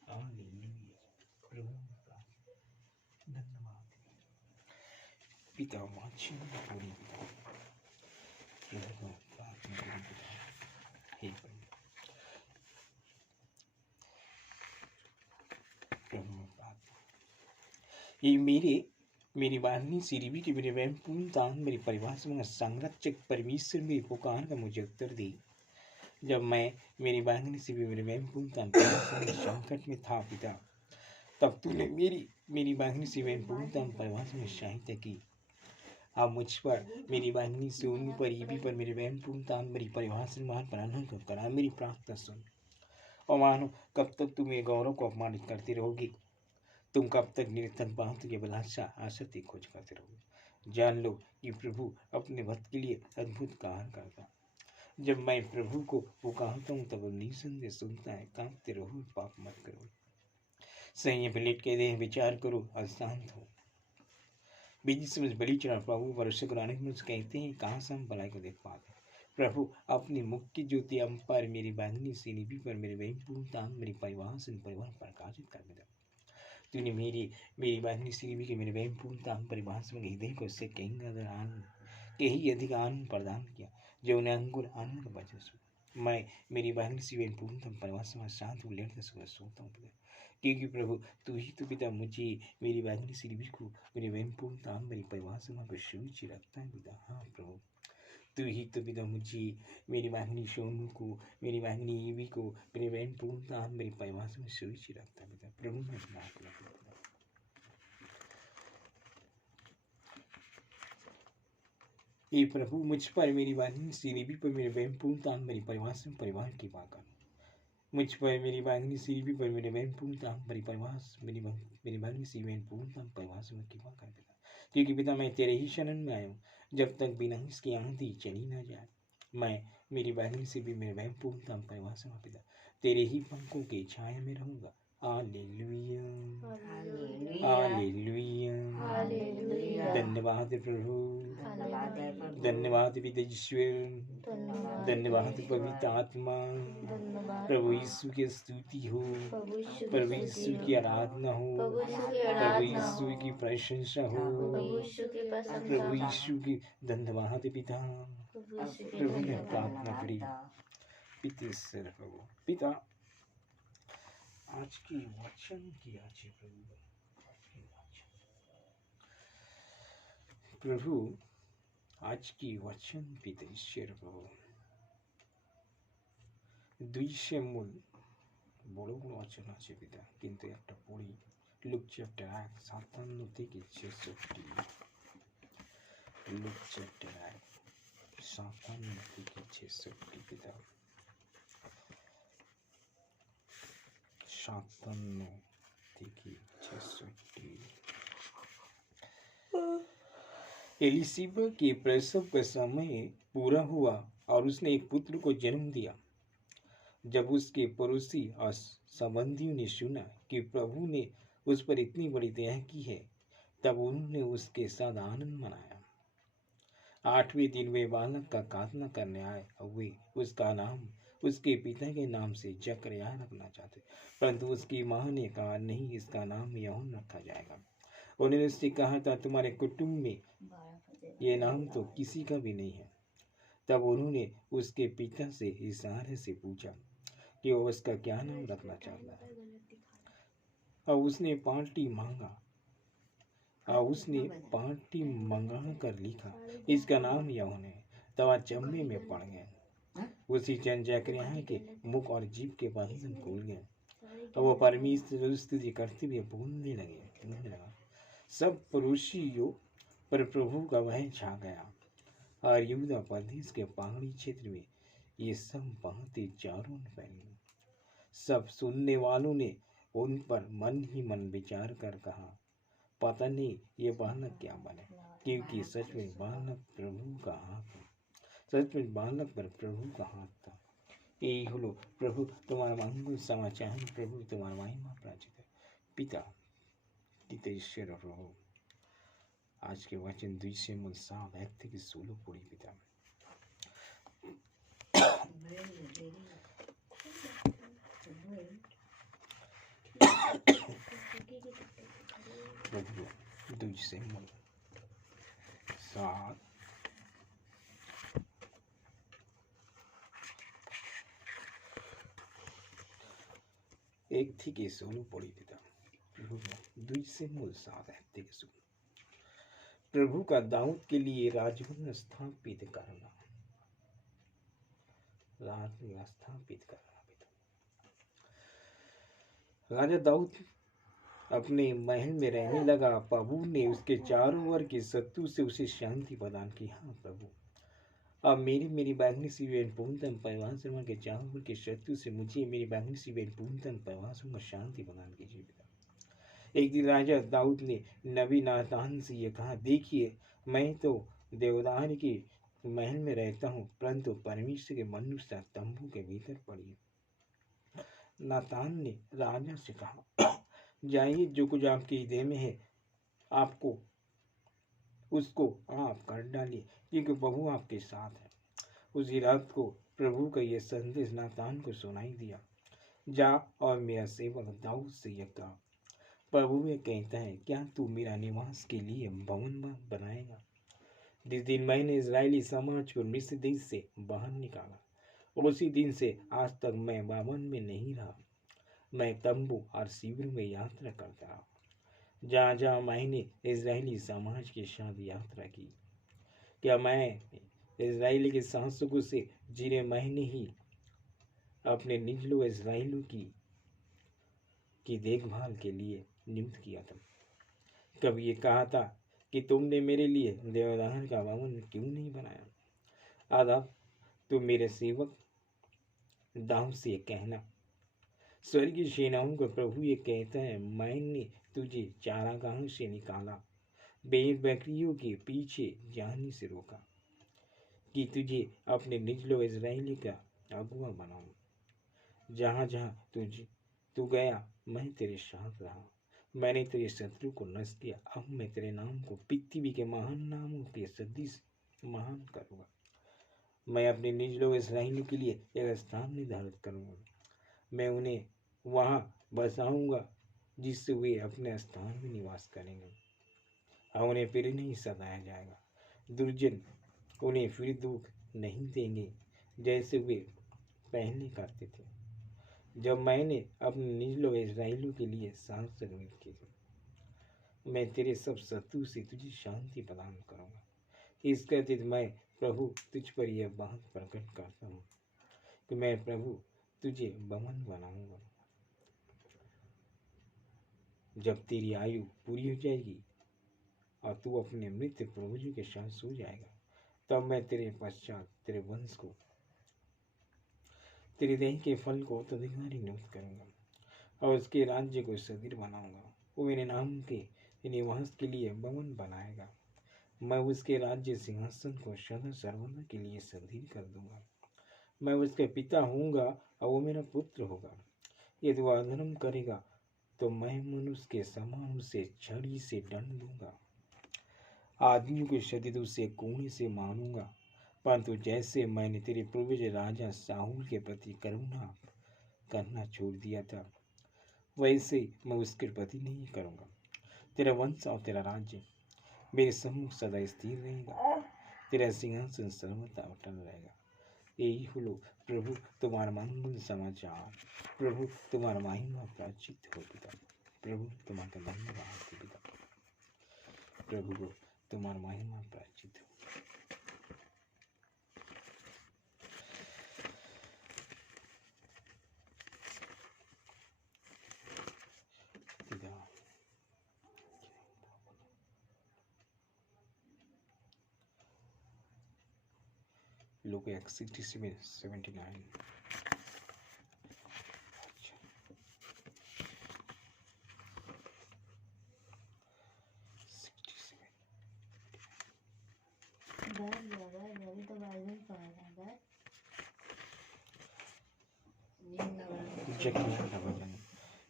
Hallelujah. धन्यवाद पिता वाची पूरी पिता प्रार्थना हे ये मेरी वाहिनी सीरीबी की मेरे वैम पूर्ण तान मेरी परिवार से संरक्षक परमेश्वर मेरी पुकार का मुझे उत्तर दी जब मैं मेरी वाहिनी से भी मेरे वैम पूर्ण तान संकट में था पिता तब तूने मेरी वाहिनी से वैम पूर्ण तान परिवार में सहायता की अब मुझ पर मेरी वाहिनी से उन पर ईबी पर मेरे वैम पूर्ण तान मेरी परिवार से महान प्रार्थना करा मेरी प्रार्थना सुन और मानो कब तक तुम मेरे गौरव को अपमानित करती रहोगी तुम कब तक निरंतर बात की अभिलाषा आसक्ति खोज करते रहोगे जान लो कि प्रभु अपने भक्त के लिए अद्भुत कार्य करता जब मैं प्रभु को पुकारता हूँ तब निसंदेह सुनता है कांपते रहो पाप मत करो संयम पे लेट के देह विचार करो अशांत हो बीजी समझ बलि चढ़ा प्रभु भरोसे कराने के मुझे कहते हैं कहाँ से हम भलाई को देख पाते प्रभु अपनी मुख की ज्योति हम पर मेरी बांधनी सीनीबी पर मेरे वही पूर्ण मेरी परिवार से परिवार प्रकाशित कर दे तूने मेरी बांधनी सीनीबी के मेरे वही पूर्ण परिवार से हृदय को उससे कहीं अधिक आनंद प्रदान किया जो उन्हें अंकुर आनंद का वजह से मैं मेरी बांधनी सी वही पूर्ण परिवार से शांत लेट सुबह सोता हूँ क्योंकि प्रभु तू ही तो पिता मुझे मेरी वाहिनी सीरीबी को मेरे वैम पूर्ण मेरी परिवार से वहाँ पर शुरू रखता है पिता हाँ प्रभु तू ही तो पिता मुझे मेरी वाहिनी सोनू को मेरी वाहिनी ईवी को मेरे वैम पूर्ण मेरी परिवार से शुरू रखता है पिता प्रभु मैं ये प्रभु मुझ पर मेरी वाहिनी सीरीबी पर मेरे वैम पूर्ण मेरी परिवार से परिवार की बात मुझ पर मेरी वाहिनी सीरीबी पर मेरे वैन पूर्ण मेरी परिवार मेरी वाहिनी सी वैन पूर्ण परिवार से मैं कृपा कर पिता क्योंकि पिता मैं तेरे ही शरण में आया हूँ जब तक बिना इसकी आंधी चली ना जाए मैं मेरी वाहिनी से भी मेरे वैन पूर्ण परिवार से पिता तेरे ही पंखों की छाया में रहूँगा हालेलुया हालेलुया धन्यवाद प्रभु धन्यवाद पिता ईश्वर, धन्यवाद पवित्र आत्मा। प्रभु यीशु की स्तुति हो, प्रभु यीशु की आराधना हो, प्रभु यीशु की प्रशंसा हो, प्रभु यीशु की धन्यवाद पिता। प्रभु ने प्रार्थना करी पिता ईश्वर प्रभु पिता आज की वचन की आज प्रभु आज की वचन पिता ईश्वर प्रभु দুইশে মূল বড় বড় वचन আছে পিতা, কিন্তু একটা পড়ি লুক চ্যাপ্টার 1:57 থেকে 66। লুক চ্যাপ্টার 1:57 থেকে 66 পিতা, 57 থেকে 66। एलिशिबा के प्रसव का समय पूरा हुआ और उसने एक पुत्र को जन्म दिया। जब उसके पड़ोसी और संबंधियों ने सुना कि प्रभु ने उस पर इतनी बड़ी दया की है, तब उन्होंने उसके साथ आनंद मनाया। 8वें दिन वे बालक का खातना करने आए और वे उसका नाम उसके पिता के नाम से जकरिया रखना चाहते, परंतु उसकी माँ ने कहा नहीं, इसका नाम यूहन्ना रखा जाएगा। उन्होंने उससे कहा था तुम्हारे कुटुंब में ये नाम तो किसी का भी नहीं है। तब उन्होंने उसके पिता से इशारे से पूछा कि वो उसका क्या नाम रखना चाहता है, और उसने पार्टी मंगा कर लिखा, इसका नाम यूहन्ना है। तब अचंभे में पड़ गए। उसी क्षण जकरिया के मुख और जीभ के बंधन खुल गए और वो परमेश्वर की स्तुति करते हुए बोलने लगा। सब पड़ोसियों पर प्रभु का वह छा गया और यहूदा प्रदेश के पहाड़ी क्षेत्र में ये सब बातें चारों ने फैली। सब सुनने वालों ने उन पर मन ही मन विचार कर कहा, पता नहीं ये बालक क्या बने, क्योंकि सच में बालक पर प्रभु का हाथ था। यही हलो प्रभु तुम्हारा मंगल समाचार, प्रभु तुम्हारा महिमा प्राचित है। पिता ईश्वर प्रभु आज के वचन 2:7 থেকে 16 पढ़ी पिता। प्रभु 2:7 1 থেকে 16 पढ़ी पिता। प्रभु 2:7 থেকে 16 प्रभु का दाऊद के लिए राजभवन स्थापित करना पिता। राजा दाऊद अपने महल में रहने लगा। प्रभु ने उसके चारों ओर के शत्रु से उसे शांति प्रदान की। हाँ प्रभु, अब मेरी बागनी सी बहन पूर्णतम परिवार शर्मा के चारों ओर के शत्रु से मुझे मेरी बागनी सी बहन पूर्णतम परिवार शर्मा शांति प्रदान कीजिए पिता। एक दिन राजा दाऊद ने नबी नातान से यह कहा, देखिए मैं तो देवदार के महल में रहता हूँ, परंतु परमेश्वर के मनुष्य तंबू के भीतर पड़ी। नातान ने राजा से कहा, जाइए जो कुछ आपके हृदय में है आपको उसको आप कर डालिए, क्योंकि प्रभु आपके साथ है। उसी रात को प्रभु का यह संदेश नातान को सुनाई दिया, जा और मेरा सेवक दाऊद से यह कहा, प्रभु में कहता है, क्या तू मेरा निवास के लिए भवन बनाएगा? जिस दिन मैंने इजरायली समाज को मिस्र देश से बाहर निकाला, उसी दिन से आज तक मैं भवन में नहीं रहा। मैं तंबू और शिविर में यात्रा करता रहा। जहाँ जहाँ मैंने इजरायली समाज के साथ यात्रा की, क्या मैं इजरायली के शासकों से जिन्हें मैंने ही अपने निज लोग इजरायलियों की देखभाल के लिए नियुक्त किया था, कभी ये कहा था कि तुमने मेरे लिए देवदार का भवन क्यों नहीं बनाया? आधा तुम मेरे सेवक दाऊद से कहना, स्वर्गीय सेनाओं का प्रभु ये कहता है, मैंने तुझे चारागाह से निकाला, भेड़ बकरियों के पीछे जाने से रोका, कि तुझे अपने निज लोग इजरायली का अगुआ बनाऊं। जहाँ जहाँ तू गया मैं तेरे साथ रहा। मैंने तेरे शत्रु को नष्ट किया। अब मैं तेरे नाम को पृथ्वी के महान नामों के सदृश महान करूँगा। मैं अपने निज लोग इसराइलियों के लिए एक स्थान निर्धारित करूँगा। मैं उन्हें वहाँ बसाऊंगा जिससे वे अपने स्थान में निवास करेंगे और उन्हें फिर नहीं सताया जाएगा। दुर्जन उन्हें फिर दुख नहीं देंगे जैसे वे पहले करते थे, जब मैंने अपने निज लोग इस्राएलियों के लिए सांस सर्वित की थी। मैं तेरे सब शत्रु से तुझे शांति प्रदान करूंगा। इसके अतिरिक्त मैं प्रभु तुझ पर यह बात प्रकट करता हूँ कि मैं प्रभु तुझे बमन बनाऊंगा। जब तेरी आयु पूरी हो जाएगी और तू अपने मृत पूर्वजों के साथ सो जाएगा, तब मैं तेरे पश्चात तेरे वंश को, तेरे देह के फल को उत्तराधिकारी नियुक्त करूंगा और उसके राज्य को सदृढ़ बनाऊंगा। वो मेरे नाम के निवास के लिए भवन बनाएगा। मैं उसके राज्य सिंहासन को सदा सर्वदा के लिए सदृढ़ कर दूंगा। मैं उसका पिता होऊंगा और वो मेरा पुत्र होगा। यदि वह अधर्म करेगा तो मैं मनुष्य के समान उसे छड़ी से दंड दूंगा। आदमियों के शरीर उसे कोने से मारूंगा, परंतु जैसे मैंने तेरे पूर्वज राजा साहुल के प्रति करुणा करना छोड़ दिया था, वैसे मैं उसके प्रति नहीं करूंगा। तेरा वंश और तेरा राज्य मेरे सम्मुख सदा स्थिर रहेगा। तेरा सिंहासन सर्वदा अटल रहेगा। यही हलो प्रभु तुम्हारा मंगल समाचार। प्रभु तुम्हारा महिमा प्राचित हो पिता। प्रभु तुम्हारा धन्यवाद पिता। प्रभु को तुम्हारा महिमा प्राचित हो। Luke 67:79.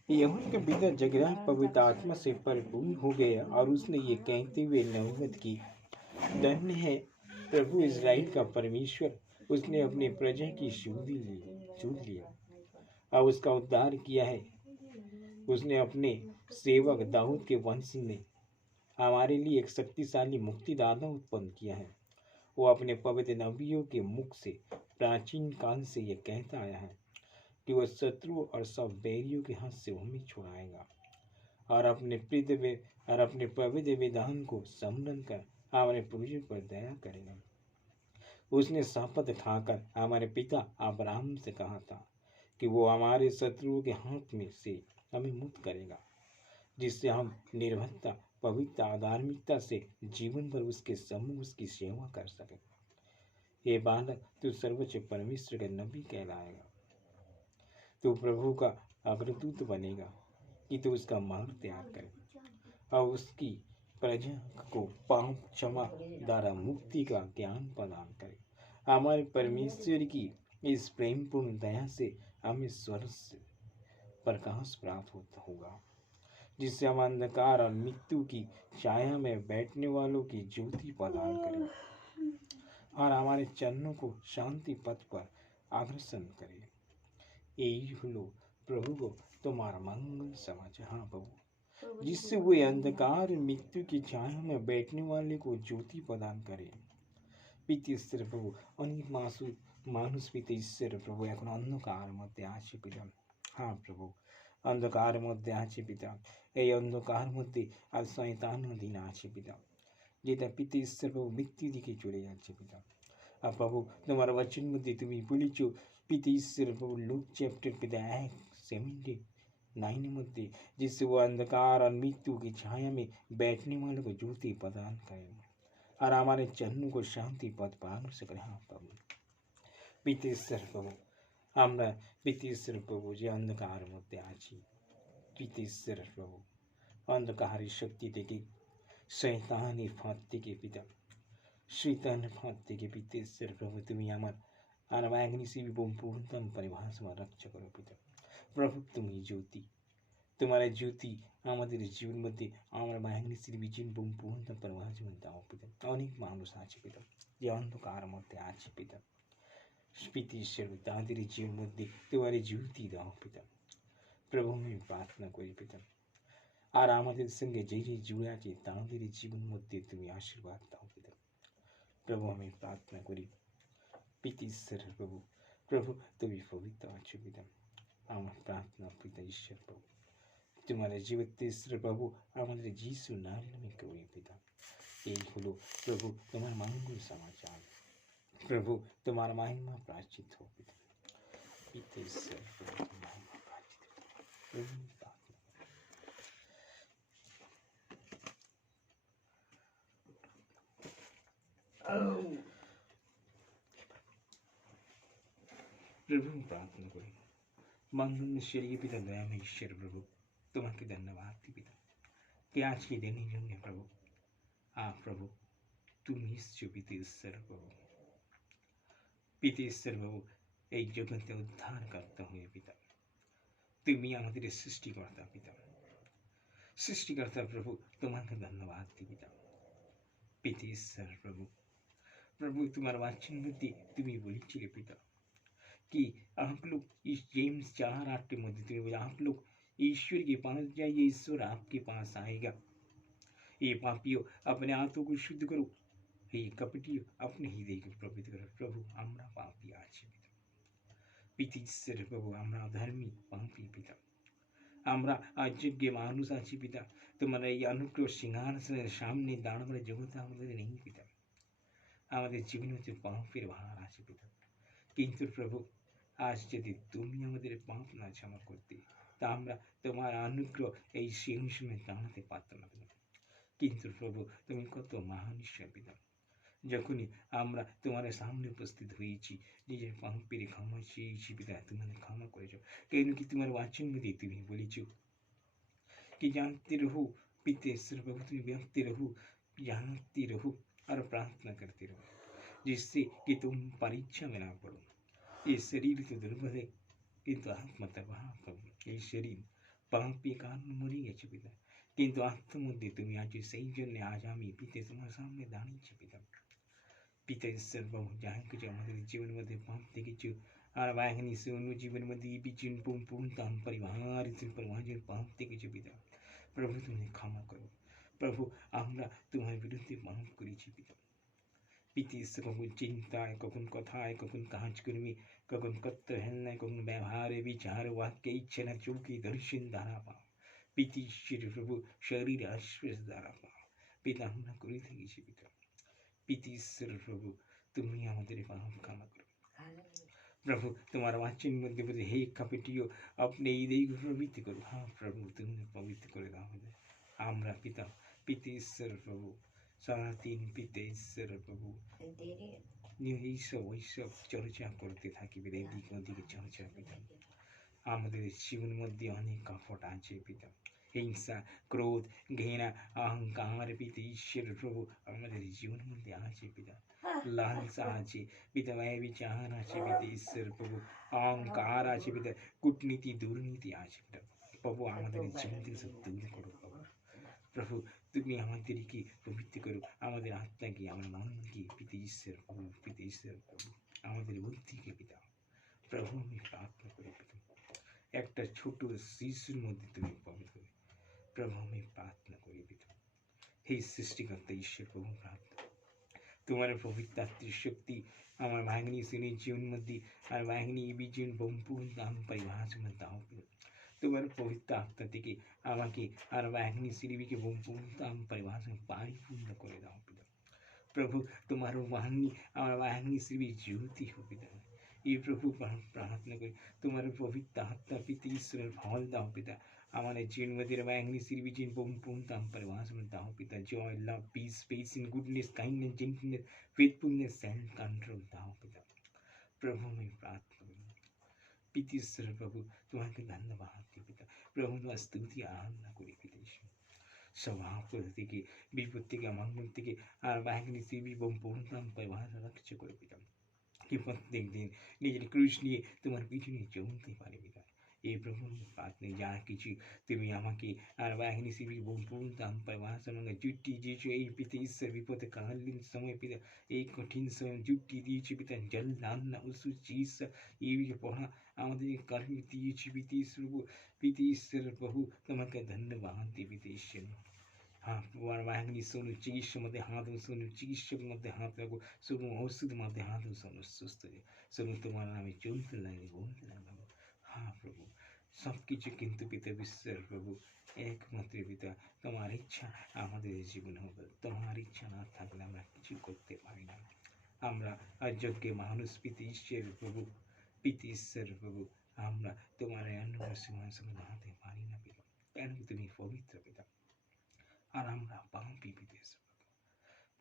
यहून के पिता जकरिया पवित्र आत्मा से परिपूर्ण हो गया और उसने ये कहते हुए नबूवत की, धन्य है प्रभु इज़राइल का परमेश्वर, उसने अपनी प्रजा की सुध लिया और उसका उद्धार किया है। उसने अपने सेवक दाऊद के वंश ने हमारे लिए एक शक्तिशाली मुक्तिदाता उत्पन्न किया है। वो अपने पवित्र नबियों के मुख से प्राचीन काल से यह कहता आया है कि वह शत्रु और सब बैरियों के हाथ से हमें छुड़ाएगा और अपने पवित्र विधान को सम्मन कर हमारे पूर्वजों पर दया करेगा। उसने शपथ खाकर हमारे पिता अब्राहम से कहा था कि वो हमारे शत्रुओं के हाथ में से हमें मुक्त करेगा, जिससे हम निर्भयता, पवित्र आधार्मिकता से जीवन भर उसके सम्मुख उसकी सेवा कर सके। ये बालक तू सर्वोच्च परमेश्वर का नबी कहलाएगा। तू प्रभु का अग्रदूत बनेगा कि तू उसका मार्ग तैयार करे और उसकी प्रजा को पाप क्षमा द्वारा मुक्ति का ज्ञान प्रदान करे। हमारे परमेश्वर की इस प्रेमपूर्ण दया से हमें स्वर्ग से प्रकाश प्राप्त होगा, जिससे हम अंधकार और मृत्यु की छाया में बैठने वालों की ज्योति प्रदान करें और हमारे चरणों को शांति पथ पर अग्रसर करें। यही हलो प्रभु को तुम्हारा मंगल समाचार। हाँ प्रभु, जिससे वे अंधकार मृत्यु की छाया में बैठने वाले को ज्योति प्रदान करे। पिता ईश्वर प्रभु अनेक मानुष पिता ईश्वर प्रभु এখন অন্ধকার মধ্যে আছে পিতা। हाँ प्रभु, अंधकार মধ্যে আছে পিতা। এই অন্ধকার মধ্যে আর শয়তান অধীন আছে পিতা, যেটা পিতা ঈশ্বর প্রভু মৃত্যুর দিকে চলে যাচ্ছে পিতা। আর প্রভু তোমার वचन মধ্যে তুমি বলেছ पिता ईश्वर प्रभु लूक चैप्टर पिता 1:9 मध्य, जिससे वो अंधकार और मृत्यु की छाया में बैठने वालों को ज्योति प्रदान करें और हमारे चरणों को शांति पथ पार से करें। हाँ प्रभु, पिता ईश्वर प्रभु আমরা पिता ईश्वर प्रभु যে अंधकार মধ্যে আছি, পিতা ईश्वर प्रभु अंधकारी शक्ति থেকে, শয়তানের ফাঁদ থেকে পিতা, শয়তানের ফাঁদ থেকে পিতা ईश्वर प्रभु তুমি আমার अनवाग्नि से भी पूर्णतम परिभाषा में रक्षा करो पिता। प्रभु तुम ही ज्योति, तुम्हारा ज्योতি আমাদের জীবন মধ্যে আমার মায়াঙ্গি শ্রী বিচিন পূর্ণতা প্রভাজন দাও পিতা। অনেক মানুষ আছে পিতা যে অন্ধকার মধ্যে আছে পিতা। পিতা ঈশ্বর তাদের জীবন মধ্যে তোমার ज्योति দাও পিতা। প্রভু আমি প্রার্থনা করি পিতা, আর আমাদের সঙ্গে যে যে জুড়ে আছে তাদের জীবন মধ্যে তুমি আশীর্বাদ দাও পিতা। প্রভু আমি প্রার্থনা করি পিতা ঈশ্বর প্রভু, প্রভু তুমি পবিত্র আছো পিতা। আমার প্রার্থনা পিতা ঈশ্বর প্রভু, तुम्हारे जीवित ईश्वर प्रभु আমাদের যিশু নামে করি পিতা। এই হলো প্রভু তোমার মঙ্গল সমাচার। প্রভু তোমার महिमा प्राचित हो पिता। पिता ঈশ্বর প্রভু তোমার महिमा प्राचित हो प्रभु प्रार्थना। प्रभु प्रार्थना करी मंगल शरीर पिता दया में ईश्वर प्रभु তোমাকে ধন্যবাদ পিতা कि आज के दिन ही জন্য प्रभु प्रभु तुम এসেছো পিতা ঈশ্বর প্রভু। পিতা ঈশ্বর প্রভু এই জগতে উদ্ধার করতে হয়ে পিতা তুমি আমাদের সৃষ্টিকর্তা পিতা। সৃষ্টিকর্তা प्रभु তোমাকে ধন্যবাদ পিতা। পিতা ঈশ্বর प्रभु, प्रभु तुम्हारा वाचन बुद्धि तुम्हें बोली पिता कि आप लोग इस जेम्स 4:8 के मध्य तुम्हें बोला आप लोग ईश्वर के पास जाइए, ईश्वर आपके पास आएगा। ये पापियों अपने हाथों को शुद्ध करो, हे कपटियों अपने हृदय को पवित्र करो। प्रभु আমরা পাপী আছি পিতা। পিতা ঈশ্বর প্রভু আমরা ধর্মী পাপী পিতা, আমরা অযোগ্য মানুষ আছি পিতা। তোমার এই অনুগ্রহ সিংহাসনের সামনে দাঁড়াবার যোগ্যতা আমাদের নেই পিতা। আমাদের জীবনে হচ্ছে পাপের ভার আছে পিতা। কিন্তু প্রভু আজ যদি তুমি আমাদের পাপ না ক্ষমা করতে তা আমরা তোমার অনুগ্রহ এই সিংহাসনে দাঁড়াতে পারতাম না পিতা। কিন্তু প্রভু তুমি কত মহান ঈশ্বর পিতা, যখনই আমরা তোমার সামনে উপস্থিত হয়েছি নিজের পাপের ক্ষমা চেয়েছি পিতা, তুমি ক্ষমা করেছো। কেন কি তোমার वाचन में তুমি বলেছো कि जानते रहो पिता ईश्वर प्रभु तुम व्यक्ति रहो, जानते रहो और प्रार्थना करते रहो जिससे कि तुम परीक्षा में ना पड़ो। ये शरीर तो दुर्बल है किंतु आत्मा तबाह प्रभु। ये शरीर पापी कारण मरे গেছে পিতা, কিন্তু আত্মমধ্যে তুমি আজ সেই জন্য আজ আমি পিতা তোমার সামনে দাঁড়িয়েছি পিতা। पिता ईश्वर प्रभु जहाँ कुछ हमारे जीवन में पाप देखिए और वाहनी से उन जीवन में बीचिन पूर्णता हम परिवार से परिवार पाप देखिए पिता। प्रभु तुम्हें क्षमा करो प्रभु, আমরা তোমার বিরুদ্ধে পাপ করেছি পিতা। পিতা ঈশ্বর কখন চিন্তায়, কখন কথায়, কখন কাজকর্মে, কখন কর্তব্যহীনতায়, কখন ব্যবহারে, বিচার, वाक्य, इच्छा न चूकी दर्शन দ্বারা পাও পিতা ঈশ্বর প্রভু, শরীর আশ্বাস দ্বারা পাও পিতা আমরা করে থেকেছি পিতা। पिता ईश्वर प्रभु तुम्ही আমাদের পাপ ক্ষমা করো प्रभु। तुम्हारा वाचन मध्य बोले हे कपटियों अपने हृदय को पवित्र करो। हाँ प्रभु तुमने पवित्र করে দাও আমাদের। আমরা পিতা, পিতা ঈশ্বর প্রভু সারাদিন পিতা ঈশ্বর প্রভু এইসব ওইসব চর্চা করতে থাকি পিতা, এদিক ওদিকে চর্চা পিতা। আমাদের জীবন মধ্যে অনেক কপট আছে পিতা, হিংসা, ক্রোধ, ঘৃণা, अहंकार पिता ईश्वर प्रभु আমাদের জীবন মধ্যে আছে পিতা। লালসা আছে পিতা, ব্যভিচার আছে পিতা ঈশ্বর প্রভু, अहंकार আছে পিতা, কূটনীতি, দুর্নীতি আছে পিতা। প্রভু আমাদের জীবন থেকে সব দূর করো প্রভু। প্রভু তুমি আমাদেরকে পবিত্র করো, আমাদের আত্মাকে, আমার মনকে পিতা ঈশ্বর প্রভু, পিতা ঈশ্বর প্রভু আমাদের বুদ্ধিকে পিতা। প্রভু আমি প্রার্থনা করি পিতা একটা ছোট শিশুর মধ্যে তুমি পবিত্র प्रभु मैं प्रार्थना करी पिता। हे सृष्टिकर्ता ईश्वर प्रभु प्रार्थना तुम्हारे पवित्र शक्ति আমার ভাগ্নি সিনের জীবন মধ্যে আর ভাগ্নি জীবন সম্পূর্ণ দাম পরিভাষা में দাও पिता। तुम्हारे पवित्र आत्मा থেকে আমাকে আর ভাগ্নি সিরিবিকে সম্পূর্ণ দাম পরিভাষা में परिपूर्ण করে দাও पिता। प्रभु तुम्हारे भाग्नि আমার ভাগ্নি সিরিবি ज्योति हो पिता। ये प्रभु प्रार्थना करी तुम्हारे पवित्र आत्मा पिता ईश्वर फल दाओ पिता। हमारे जीवन में तेरा वांगनी सिर्फ जीवन पूर्णता हम परिवार में दाओ पिता। Joy, love, peace, patience, goodness, kindness, gentleness, faithfulness, self control दाओ पिता। प्रभु मैं प्रार्थना करूँ पिता ईश्वर प्रभु तुम्हारे धन्यवाद पिता। प्रभु तुम्हारी स्तुति आराधना करी पिता ईश्वर। स्वभाव থেকে বিপদ থেকে মঙ্গল থেকে আর वांगनी सिर्फ पूर्णता हम परिवार रक्षा करो पिता। कि प्रत्येक दिन নিজের ক্রুশ নিয়ে তোমার পিছনে চলতে পারে পিতা। हे प्रभु प्रार्थना যা কিছু তুমি আমাকে আর বাহিনী শিবি পূর্ণতাম প্রবাসনঙ্গ জুটি দিয়েছো এই পিতা ঈশ্বর বিপদে কালীন সময় পিতা এই কঠিন সময় জুটি দিয়েছো পিতা জল রান্না উসু চিকিৎসা এই পড়া আমাদের কর্মী দিয়েছো পিতা ঈশ্বর প্রভু তোমাকে ধন্যবাদ দিই পিতা ঈশ্বর हाँ वाहिनी सोनू चिकित्सा मध्य हाथ सोनू चिकित्सक मध्य हाथ लगो सोनू औषध मध्य हाथ सोनू सुस्त सोनू तुम्हारा नाम चलते लगे बोलते लगे हाँ प्रभु सब কিছু কিন্তু পিতা বিশ্বের প্রভু একমাত্র পিতা তোমার ইচ্ছা আমাদের জীবনে হবে তোমার ইচ্ছা না থাকলে আমরা কিছু করতে পারি না আমরা অযোগ্য মানুষ পিতা ঈশ্বর প্রভু পিতা ঈশ্বর প্রভু আমরা তোমার অন্য সিংহাসনে দাঁড়াতে পারি না পিতা কেন তুমি পবিত্র পিতা আর আমরা পাপী পিতা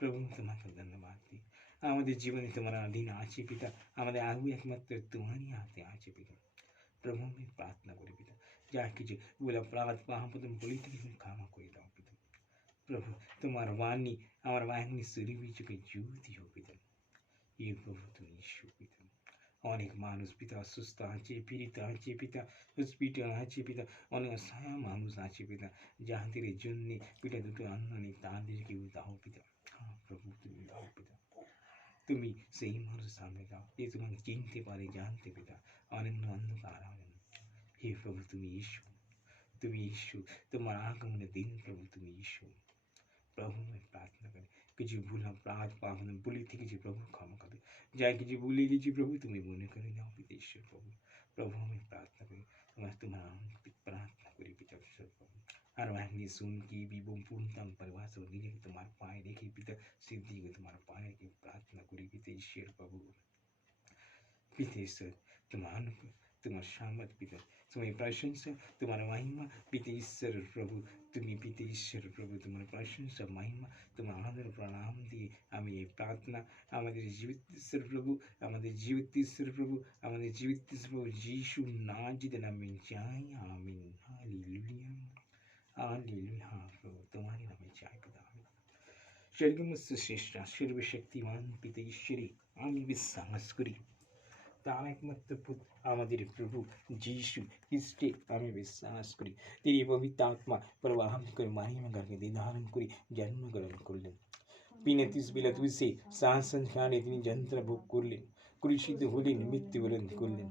প্রভু তোমাকে ধন্যবাদ দিই আমাদের জীবনে তোমার অধীন আছে পিতা আমাদের আগে একমাত্র তোমারই হাতে আছে পিতা प्रभु में प्रार्थना करी पिता जाके जो बोला अपराध पाप तुम बोली थी तुम क्षमा कर दो पिता प्रभु तुम्हारा वाणी हमारा वाणी सूर्य बीच के ज्योति हो पिता ये प्रभु तुम यीशु पिता অনেক মানুষ পিতা অসুস্থ আছে পীড়িত আছে পিতা হসপিটাল আছে পিতা অনেক অসহায় মানুষ আছে পিতা যাহাদের জন্য পিতা দুটো অন্ন নেই তাদেরকে দাও পিতা হ্যাঁ প্রভু তুমি দাও পিতা তুমি সেই মানুষ সামনে দাও যে তোমাকে চিনতে পারে জানতে পিতা অনেক অন্ধকার हे प्रभु तुम यीशु तुम्हारा आगमन दिन प्रभु तुम यीशु प्रभु में प्रार्थना करें कि जी भूल अपराध पाप ने बोली थी कि जी प्रभु क्षमा कर दे जाए कि जी बोली कि जी प्रभु तुम्हें मने करे जाओ पिता ईश्वर प्रभु प्रभु में प्रार्थना करें तुम्हारा प्रार्थना करी पिता ईश्वर प्रभु हर वाहिनी सुन की भी पूर्णतम परिवार से नीचे तुम्हारे पाए देखी पिता सिद्धि को तुम्हारे पाए की प्रार्थना करी पिता ईश्वर प्रभु पिता ईश्वर तुम्हारा शामत पिता तुम्हारी प्रशंसा तुम्हारा महिमा पिता ईश्वर प्रभु तुम्हें पिता ईश्वर प्रभु तुम्हारा प्रशंसा महिमा तुम्हारा आदर प्रणाम दिए हमें ये प्रार्थना हमारे जीवित ईश्वर प्रभु हमारे जीवित ईश्वर प्रभु हमारे जीवित ईश्वर प्रभु यीशु नाजिद नाम में जाए आमीन हालेलुया हालेलुया हाँ प्रभु तुम्हारे नाम में जाए पिता स्वर्ग में श्रेष्ठ सर्वशक्तिमान पिता ईश्वरी आमी विश्वास करी তার একমাত্র পুত্র আমাদের প্রভু যিশু খ্রিস্টে আমি বিশ্বাস করি তিনি পবিত্র আত্মা প্রবাহন করে মারিয়াম গর্ভে ধারণ করে জন্মগ্রহণ করলেন বিনা তুলসী শাসন খানে তিনি যন্ত্র ভোগ করলেন ক্রুশিত হলেন মৃত্যুবরণ করলেন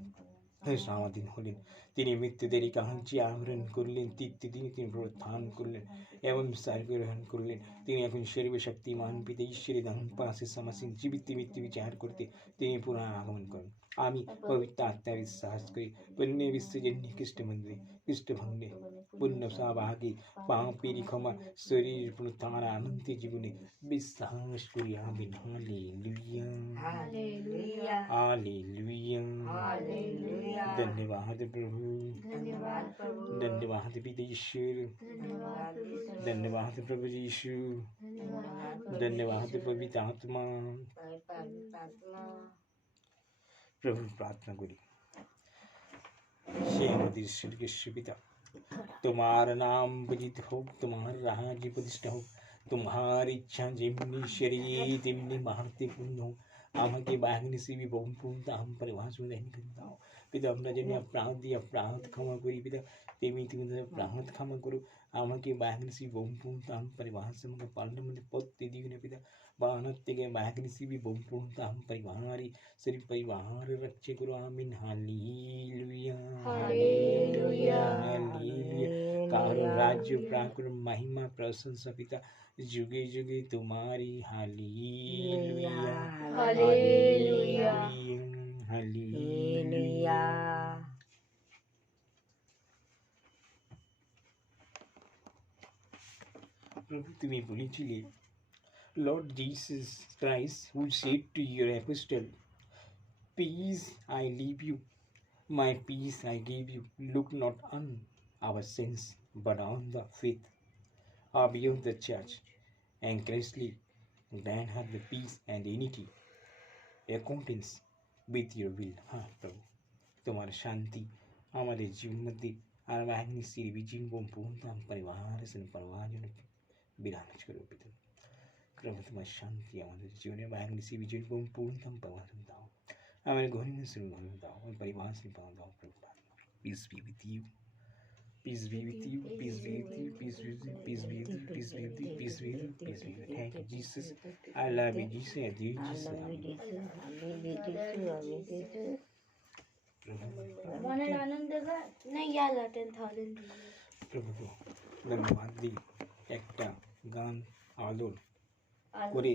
সমাধীন হলেন তিনি মৃত্যুদেরই কাহাঞ্চি আহরণ করলেন তৃতীয় দিনে তিনি প্রত্থান করলেন এবং স্বর্গ গ্রহণ করলেন তিনি এখন সর্বশক্তিমান পিতা ঈশ্বরের ডান পাশে সমাসীন জীবিত মৃত্যু বিচার করতে তিনি পুনঃ আগমন করেন আমি পবিত্র আত্মা বিশ্বাস করি পুণ্য বিশ্বজন্য খ্রিস্ট মন্দিরে খ্রিস্ট ভঙ্গে পুণ্য সহভাগী পাপের ক্ষমা শরীর পুনরুত্থান আনন্দ জীবনে বিশ্বাস করি আমিন হালেলুয়া हालेलुया हालेलुया हालेलुया धन्यवाद प्रभु धन्यवाद प्रभु धन्यवाद पिता ईश्वर धन्यवाद ईश्वर धन्यवाद प्रभु यीशु धन्यवाद धन्यवाद पवित्र आत्मा पवित्र आत्मा प्रभु प्रार्थना करी हे আমাদের স্বর্গীয় পিতা তোমার নাম পূজিত হোক তোমার राज्य प्रतिष्ठा হোক तुम्हारी इच्छा যেমনি শরীরে তেমনি মাহাতে পূর্ণ হোক আমাকে বাহিনী সিবি সম্পূর্ণ हम परिवास में रहने कर दाओ पिता আমরা যেন अपराध क्षमा করি পিতা তেমনি তুমি अपराध क्षमा করো আমাকে বাহিনী সিবি সম্পূর্ণ हम परिवास में पालन में पत्ते दियो पिता बानत के बाहिनी सिबी সম্পূর্ণ हम परिवारी सभी परिवार रक्षे करो आमीन हालेलुया हालेलुया हालेलुया कारण राज्य पराक्रम महिमा प्रशंसा पिता जुगे जुगे तुम्हारी हालेलुया हालेलुया हालेलुया प्रभु तुम्हें बोलेছিলে Lord Jesus Christ who said to your apostle, peace I leave you, my peace I give you. Look not on our sins, but on the faith of you, the church, and graciously grant her the peace and unity, accordance with your will. हाँ प्रभु तुम्हारी शांति हमारे जीवन मध्य और वाहिनी श्री विजय पूर्ण परिवार से परिवार विराज करो पिता प्रभु तुम्हारी शांति हमारे जीवन में वाहिनी श्री विजय पूर्ण परिवार दाओ हमारे घोरी में शुरू दाओ और परिवार से दाओ प्रभु Peace be with you. Peace be with you. Peace be with you. Peace be with you. Peace be with you. Peace be with you. Peace be with you. Peace be with you. Thank you, Jesus. I love you, Jesus. I do, Jesus. মনের আনন্দে গান नहीं याला 10,000 প্রভু ধন্যবাদ দিই একটা গান আলোর করে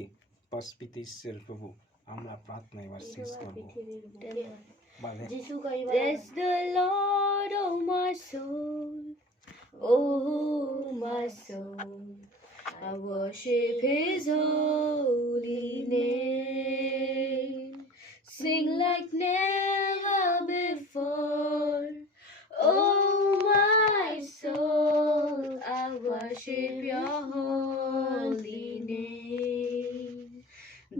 পাশপিতেশ্বর প্রভু আমরা প্রার্থনা এবার শেষ করবো বাজে যিশু কইবা Bless the Lord, oh my soul, oh my soul. I worship His holy name. Sing like never before, oh my soul. I worship Your holy name.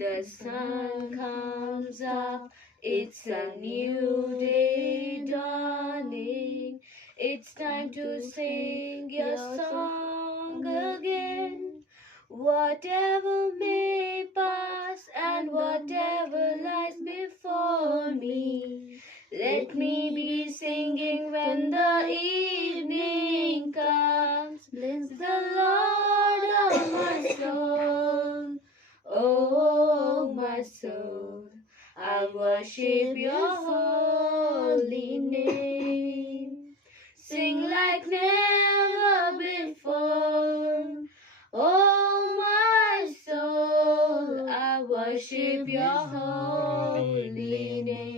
The sun comes up, it's a new day dawning. It's time to sing Your song again. Whatever may pass and whatever lies before me, let me be singing when the evening comes. Bless the Lord, oh my soul, oh my soul. I worship Your holy name. Sing like never before, oh my soul. I worship Your holy name.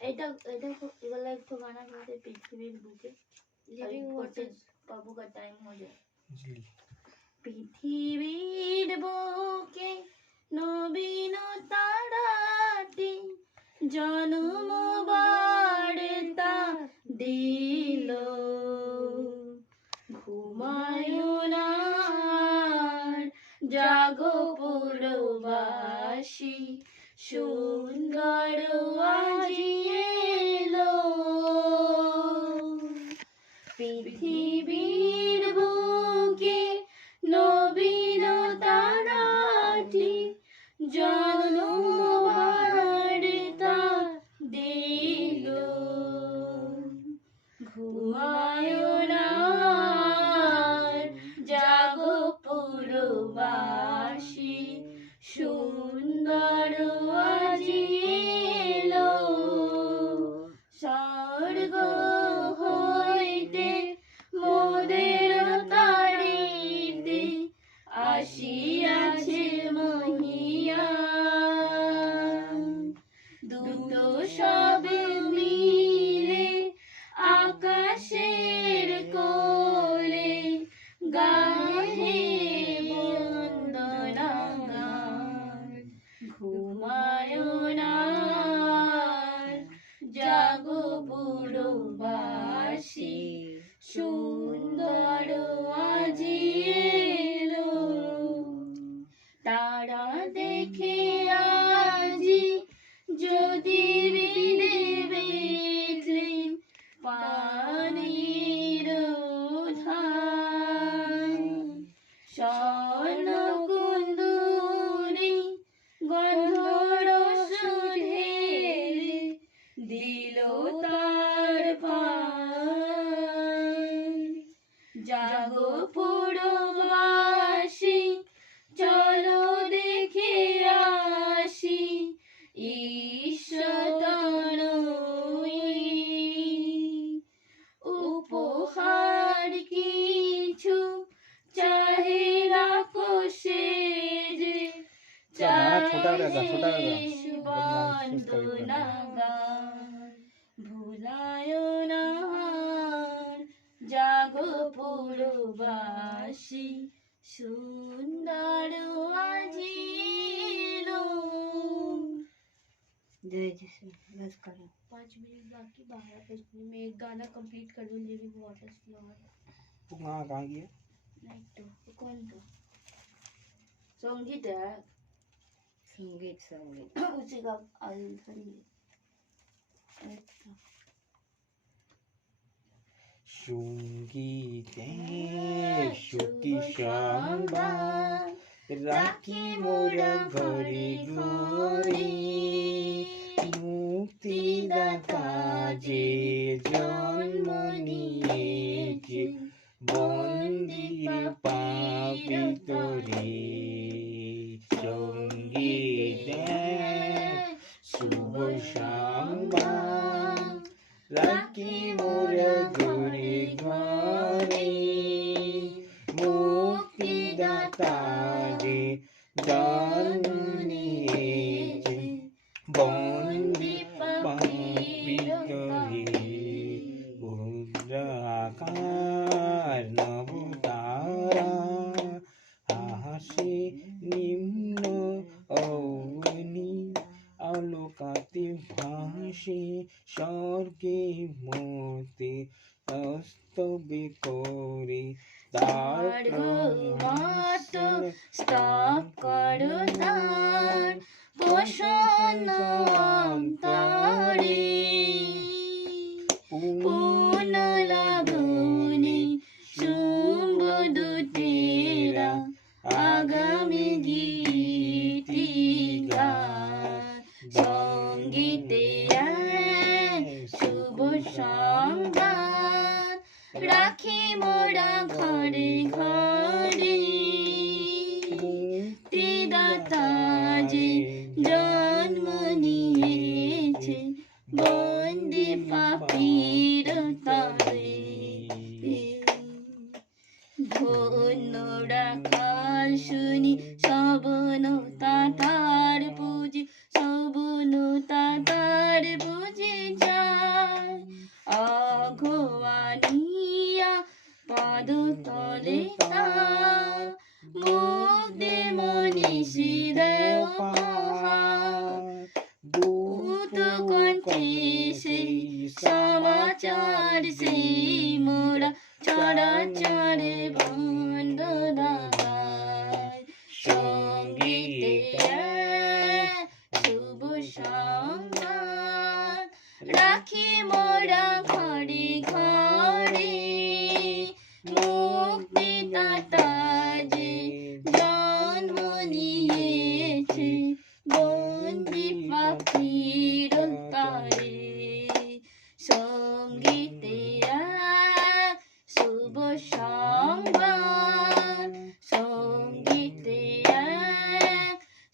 এটা এটা এগুলো একটু গানা গাইতে পৃথিবীর বুকে Living waters. বাবু का time हो जाए পৃথিবীর বুকে নবীন তারাটি জন্ম বার্তা দিল ঘুমায়ুনার জাগো পুরবাসী সুন্দর আজি এলো পৃথিবীর বুকে নবীন তারাটি জন্ম বার্তা দিল ঘুমায়ুনার জাগো পুরবাসী সুন্দর আজি এলো স্বর্গ হইতে মোদের তাড়িতে আসিয়াছে মহিয়ান দূত সবে মিলে আকাশের কোলে গাহে বন্দনা গান ঘুমায়ুনার জাগো পুরবাসী সুন্দর আজি এলো তারা দেখে আজি যদি হৃদে বেঁধলেন পানির ধান স্বর্ণ কুন্দুরি গন্ধরস ঢেলে দিল তার পান জাগো পুরবাসী চলো দেখে আসি ঈশ্বরতনয়ী উপহার কিছু চাহে রাখো সে যে চাহে বন্দনা গান ভুলায় না জাগো পুরবাসী সুন্দর আজি এলো जय जैसे बस करो 5 मिनट बाकी 12 बजने में एक गाना कंप्लीट कर दूं लिविंग वाटर फ्लोर वो कहाँ गया नहीं तो कौन तो संगीत है संगीत संगीत उसी का संगीत সঙ্গীতে সুখী সংবাদ রাখি মোরা ঘরে ঘরে মুক্তি মুক্তিদাতা যে জন্ম নিয়েছে বন্দির পাপিতরে সঙ্গীত শুভ সংবাদ রাখি মোরা ঘরে ঘরে মুক্তিদাতা যে জন্ম নিয়েছে বন্দি পাপিতরে ভদ্রাকার নবতারা হাসি নিম্ন অগ্নি আলোকাতে ভাসে স্বর্গে মতে তস্তবে করে তার মাত স্তব করো তার পোষণ অন্তরে পুন লাগুনে শুম্ভদূতেরা আগামী গীতি গান সঙ্গীতে শুভ সংবাদ রাখি মোরা ঘরে ঘরে মুক্তিদাতা যে জন্ম নিয়েছে বন্দি পাপীর তরে ধন্য রাখাল শুনি সবন তাতার বুঝি সবন তাতার বুঝি যায় অঘোয়ানিয়া পদ তলে তার মুগ্ধে মনীষী দেও দূত কণ্ঠে সেই সমাচার সেই মোরা চরাচরে বন্দনায় সঙ্গীতে শুভ সংবাদ রাখি মোরা ঘরে ঘরে মুক্তিদাতা যে জন্ম নিয়েছে বন্দি পাপীর তরে সঙ্গীতে শুভ সংবাদ সঙ্গীতে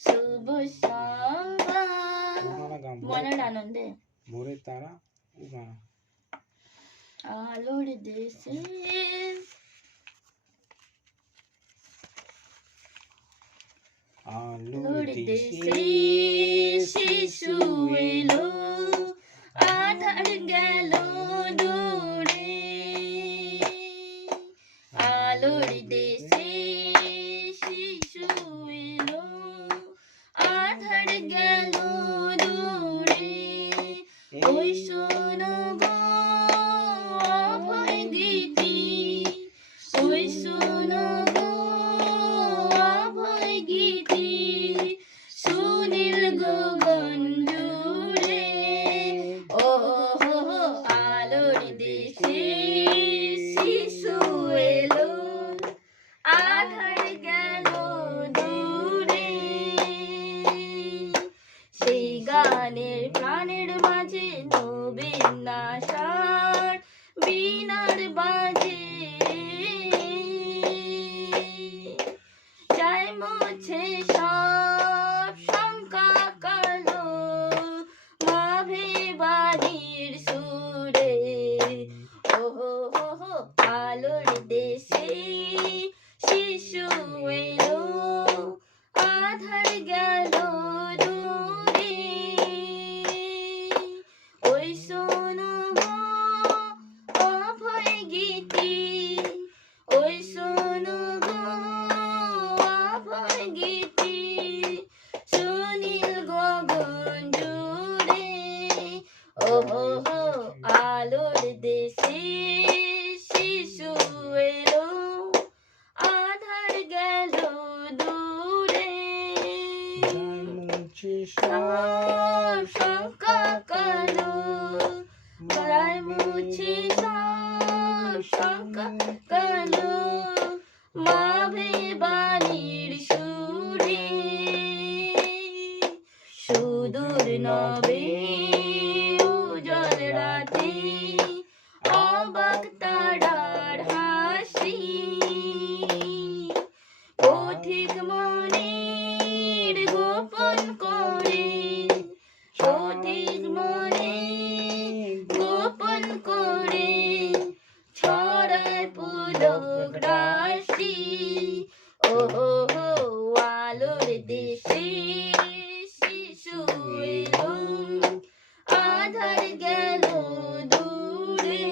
শুভ সংবাদ মনের আনন্দে ভোরে তারা ও গান আলোর দেশে আলোর দেশে শিশু এলো আধার গেল দূরে আলোর দেশে শিশু এলো আধার গেল দূরে ওই শোনো গো অভয় গীতি ওই শোনো গো অভয় গীতি সুনীল গগন জুড়ে ও হো হো আলোর দেশে শিশু এলো আধার গেল দূরে সেই গানের প্রাণের মাঝে নবীন আশার বীণার বাজে যায় মুছে সব শঙ্কা কালো মাভে বাড়ির সুরে ও হো হো হো আলোর দেশে শিশু এলো আধার গেল দূরে ওই শোনো গো অভয় গীতি ওই শোনো গো অভয় গীতি সুনীল গগন জুড়ে ও হো হো আলোর দেশে শিশু এলো আধার গেল দূরে মুছে সব শঙ্কা কালো গলায় মুছে সব শঙ্কা কালো মাভে বাণীর সুরে সুদূর নবে দেশে শিশু এলো আধার গেল দূরে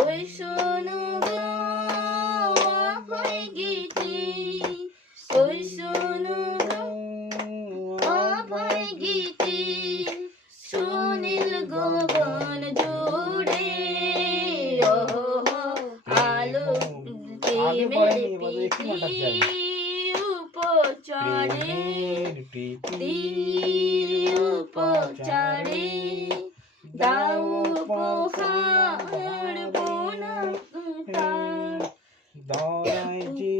ওই শোনো গো অভয় গীতি ওই শোনো গো অভয় গীতি সুনীল গগন জুড়ে আলো প্রেমের প্রীতি উপচারে উপচারে দাও উপহার বোনাতার দয়ায় যে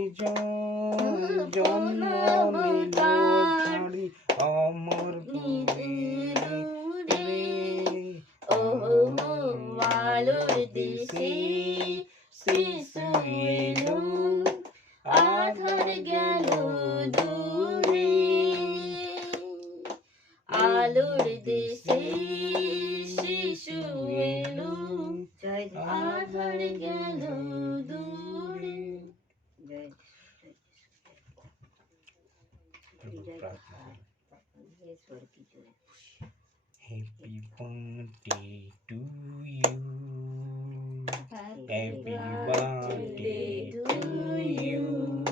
জন্ম নিল ছাড়ি অমর পুরে ও আলোর দেশে শিশু এলো আধার গেল দূরে আলোর দেশে শিশু এলো জয় জয় আধার গেল দূরে জয় ईश्वर की जय Happy birthday to you. Happy birthday to you.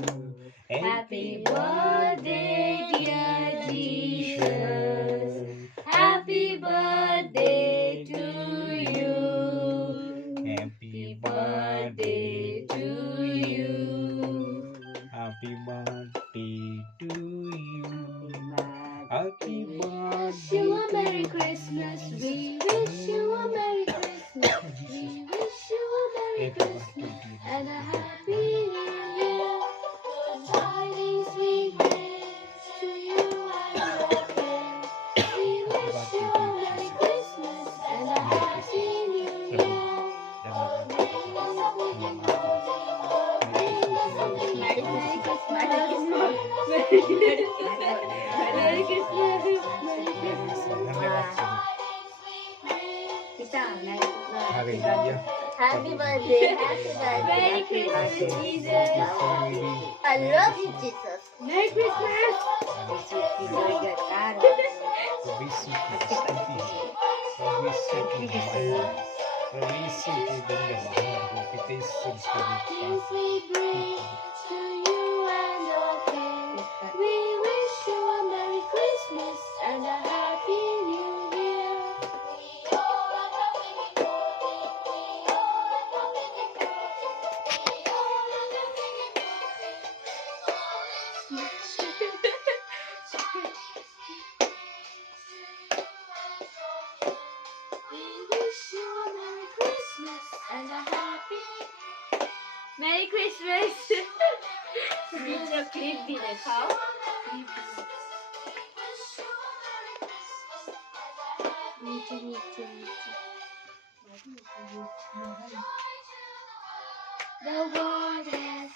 Happy birthday dear Jesus Happy birthday to you Happy birthday to you Happy birthday to you. Happy Wish you a Merry Christmas. We wish you a Merry Christmas. We wish you a Merry Christmas and a Happy New Year. The tidings we bring to you and your friends. We wish you a Merry Christmas and a Happy New Year. Merry Christmas. Merry Christmas. पिता Hallelujah. Happy birthday. Happy birthday. Merry Christmas, Jesus. I love you, Jesus. Merry Christmas. Things we bring to you and your friends. We wish you a Merry Christmas and a Happy New Year. We wish you a Merry Christmas and a Happy Merry Christmas. नीचे clip भी दिखाओ. नीचे नीचे नीचे. The world has